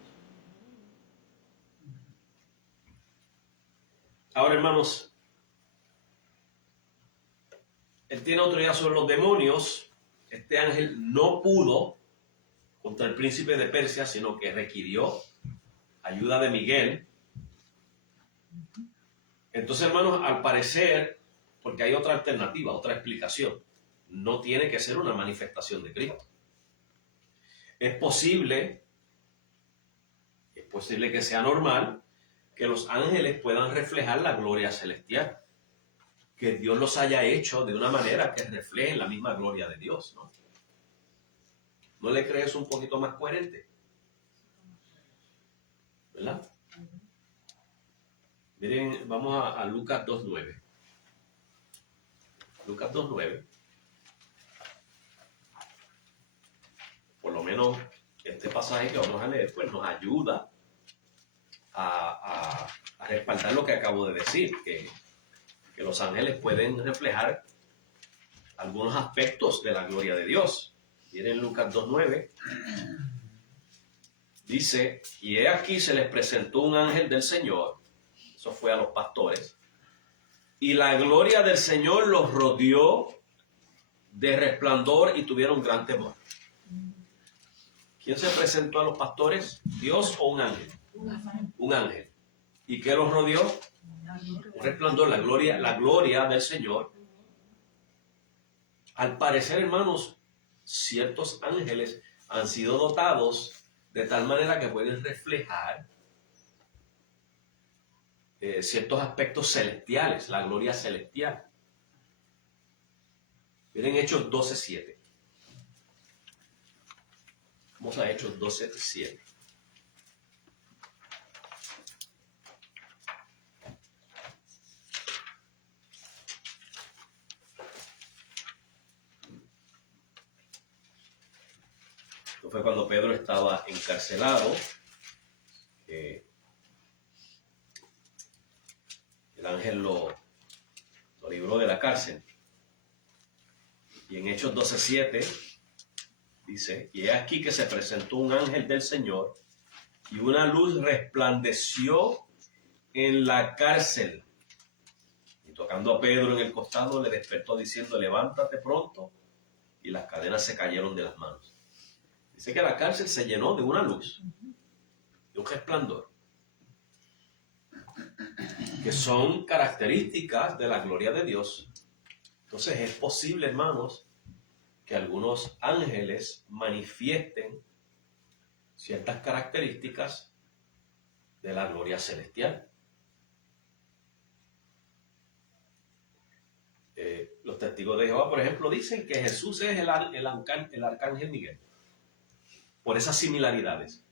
Ahora, hermanos, Él tiene autoridad sobre los demonios. Este ángel no pudo contra el príncipe de Persia, sino que requirió ayuda de Miguel. Entonces, hermanos, al parecer, porque hay otra alternativa, otra explicación, no tiene que ser una manifestación de Cristo. Es posible que sea normal que los ángeles puedan reflejar la gloria celestial, que Dios los haya hecho de una manera que refleje la misma gloria de Dios, ¿no? ¿No le crees un poquito más coherente? ¿Verdad? Miren, vamos a Lucas 2.9. Lucas 2.9. Por lo menos este pasaje que vamos a leer, pues nos ayuda a respaldar lo que acabo de decir, que los ángeles pueden reflejar algunos aspectos de la gloria de Dios. Miren Lucas 2.9. Dice: y he aquí se les presentó un ángel del Señor, eso fue a los pastores, y la gloria del Señor los rodeó de resplandor y tuvieron gran temor. ¿Quién se presentó a los pastores? ¿Dios o un ángel? Un ángel. ¿Y qué los rodeó? Un resplandor, la gloria del Señor. Al parecer, hermanos, ciertos ángeles han sido dotados de tal manera que pueden reflejar ciertos aspectos celestiales, la gloria celestial. Miren Hechos 12.7. Vamos a Hechos 12.7. Esto fue cuando Pedro estaba encarcelado. El ángel lo libró libró de la cárcel. Y en Hechos 12:7 dice, y he aquí que se presentó un ángel del Señor y una luz resplandeció en la cárcel. Y tocando a Pedro en el costado le despertó diciendo, levántate pronto. Y las cadenas se cayeron de las manos. Dice que la cárcel se llenó de una luz, de un resplandor, que son características de la gloria de Dios. Entonces es posible, hermanos, que algunos ángeles manifiesten ciertas características de la gloria celestial. Los testigos de Jehová, por ejemplo, dicen que Jesús es el arcángel Miguel, por esas similaridades.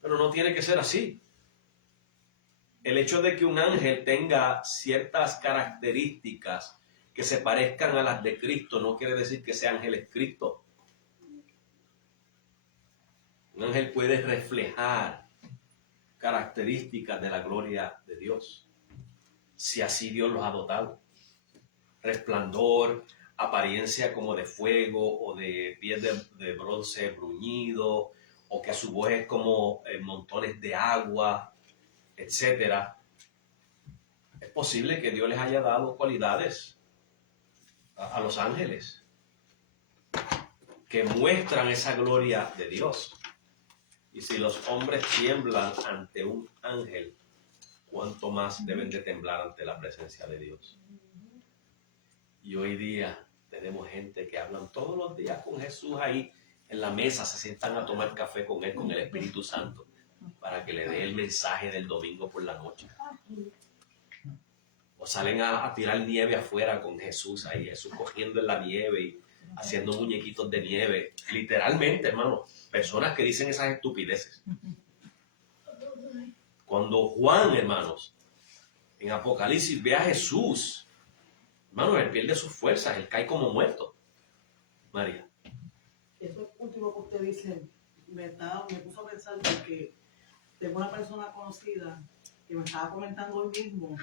Pero no tiene que ser así. El hecho de que un ángel tenga ciertas características que se parezcan a las de Cristo no quiere decir que ese ángel es Cristo. Un ángel puede reflejar características de la gloria de Dios, si así Dios los ha dotado. Resplandor, apariencia como de fuego o de piel de bronce bruñido, o que su voz es como montones de agua, etcétera. Es posible que Dios les haya dado cualidades a los ángeles que muestran esa gloria de Dios. Y si los hombres tiemblan ante un ángel, ¿cuánto más deben de temblar ante la presencia de Dios? Y hoy día tenemos gente que hablan todos los días con Jesús ahí en la mesa, se sientan a tomar café con Él, con el Espíritu Santo, para que le dé el mensaje del domingo por la noche. O salen a tirar nieve afuera con Jesús ahí, Jesús cogiendo en la nieve y haciendo muñequitos de nieve. Literalmente, hermano, personas que dicen esas estupideces. Cuando Juan, hermanos, en Apocalipsis ve a Jesús, hermano, él pierde sus fuerzas, él cae como muerto. María. Eso último que usted dice me puso a pensar porque tengo una persona conocida que me estaba comentando hoy mismo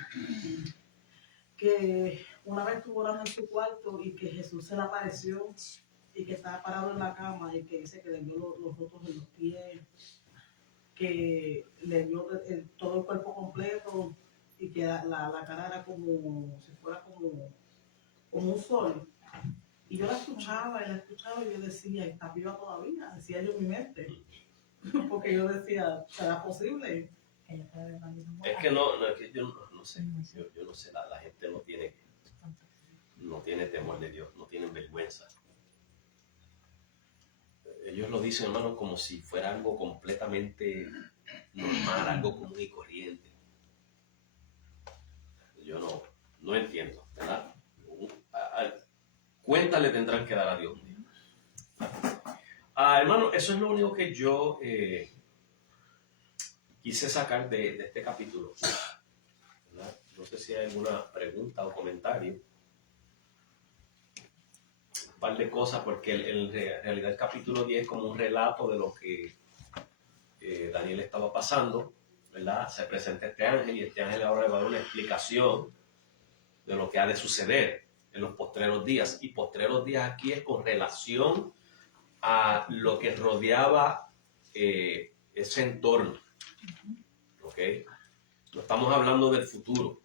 que una vez estuvo orando en su cuarto y que Jesús se le apareció y que estaba parado en la cama y que dice que le dio los rotos en los pies, que le dio todo el cuerpo completo y que la cara era como si fuera como un sol. Y yo la escuchaba y yo decía, está viva todavía, decía yo en mi mente. Porque yo decía, ¿será posible? Es que no, es que yo no sé, yo no sé, la gente no tiene temor de Dios, no tienen vergüenza. Ellos lo dicen, hermano, como si fuera algo completamente normal, algo común y corriente. Yo no entiendo, ¿verdad? Cuentas le tendrán que dar a Dios. Hermano, eso es lo único que yo quise sacar de este capítulo, ¿verdad? No sé si hay alguna pregunta o comentario. Un par de cosas, porque en realidad el capítulo 10 es como un relato de lo que Daniel estaba pasando, ¿verdad? Se presenta este ángel y este ángel ahora le va a dar una explicación de lo que ha de suceder en los postreros días. Y postreros días aquí es con relación a lo que rodeaba ese entorno. ¿Ok? No estamos hablando del futuro,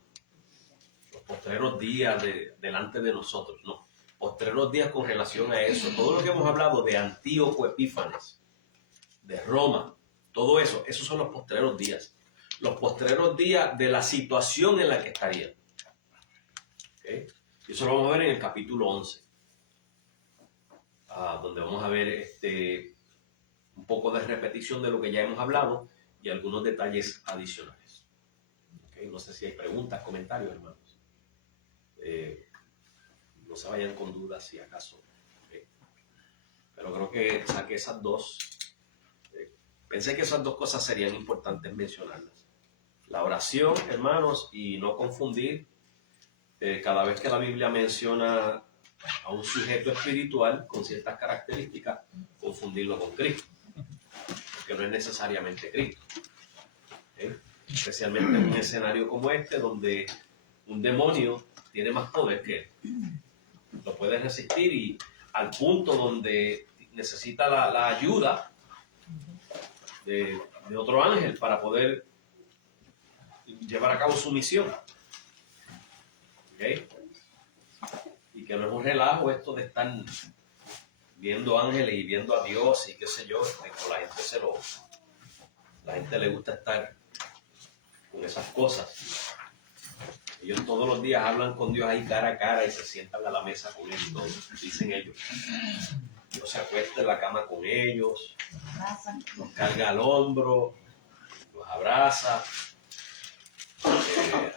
los postreros días delante de nosotros, no. Postreros días con relación a eso. Todo lo que hemos hablado de Antíoco Epífanes, de Roma, todo eso, esos son los postreros días. Los postreros días de la situación en la que estarían. ¿Okay? Y eso lo vamos a ver en el capítulo 11. Donde vamos a ver un poco de repetición de lo que ya hemos hablado y algunos detalles adicionales. ¿Okay? No sé si hay preguntas, comentarios, hermanos. No se vayan con dudas si acaso. ¿Okay? Pero creo que saqué esas dos. Pensé que esas dos cosas serían importantes mencionarlas. La oración, hermanos, y no confundir cada vez que la Biblia menciona a un sujeto espiritual con ciertas características, confundirlo con Cristo, porque no es necesariamente Cristo. ¿Okay? Especialmente en un escenario como este, donde un demonio tiene más poder que él. Lo puede resistir y al punto donde necesita la ayuda de otro ángel para poder llevar a cabo su misión. ¿Okay? Y que no es un relajo esto de estar viendo ángeles y viendo a Dios y qué sé yo. La gente le gusta estar con esas cosas. Ellos todos los días hablan con Dios ahí cara a cara y se sientan a la mesa con él y todo, dicen ellos. Dios se acuesta en la cama con ellos, los carga al hombro, los abraza.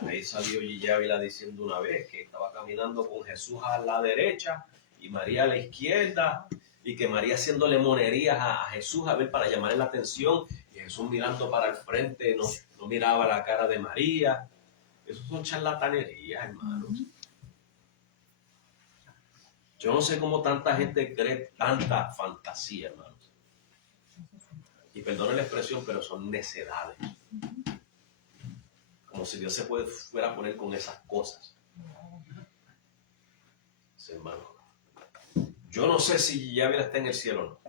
Ahí salió Gigi Ávila diciendo una vez que estaba caminando con Jesús a la derecha y María a la izquierda, y que María haciéndole monerías a Jesús a ver para llamarle la atención, y Jesús mirando para el frente, no miraba la cara de María. Eso son charlatanerías, hermanos. Yo no sé cómo tanta gente cree tanta fantasía, hermanos. Y perdonen la expresión, pero son necedades. Como si Dios se fuera a poner con esas cosas. Sí, hermano. Yo no sé si ya está en el cielo o no.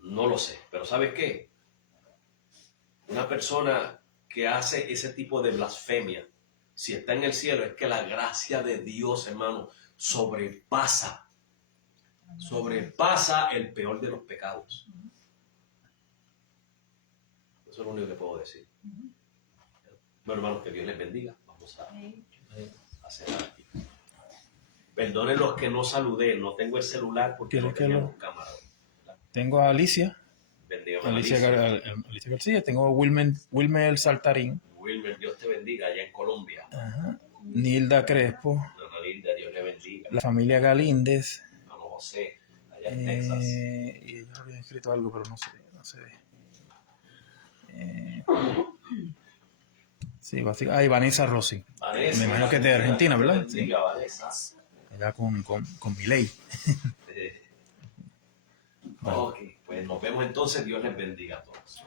No lo sé. Pero ¿sabes qué? Una persona que hace ese tipo de blasfemia, si está en el cielo, es que la gracia de Dios, hermano, sobrepasa el peor de los pecados. Eso es lo único que puedo decir. Bueno, hermanos, que Dios les bendiga. Vamos a hacer aquí. Perdonen los que no saludé, no tengo el celular porque no teníamos cámara. Tengo a Alicia. Bendiga, Alicia García, tengo Wilmer Saltarín. Wilmer, Dios te bendiga, allá en Colombia. Ajá. Nilda Crespo. Ana Nilda, Dios le bendiga. La familia Galíndez. Hermano José, allá en Texas. Y ellos habían escrito algo, pero no se ve. Sí, básicamente. Y Vanessa Rossi. Vanessa, me imagino que es de Argentina, ¿verdad? Dios te bendiga, Vanessa. Allá con Milei. Ok, pues nos vemos entonces. Dios les bendiga a todos.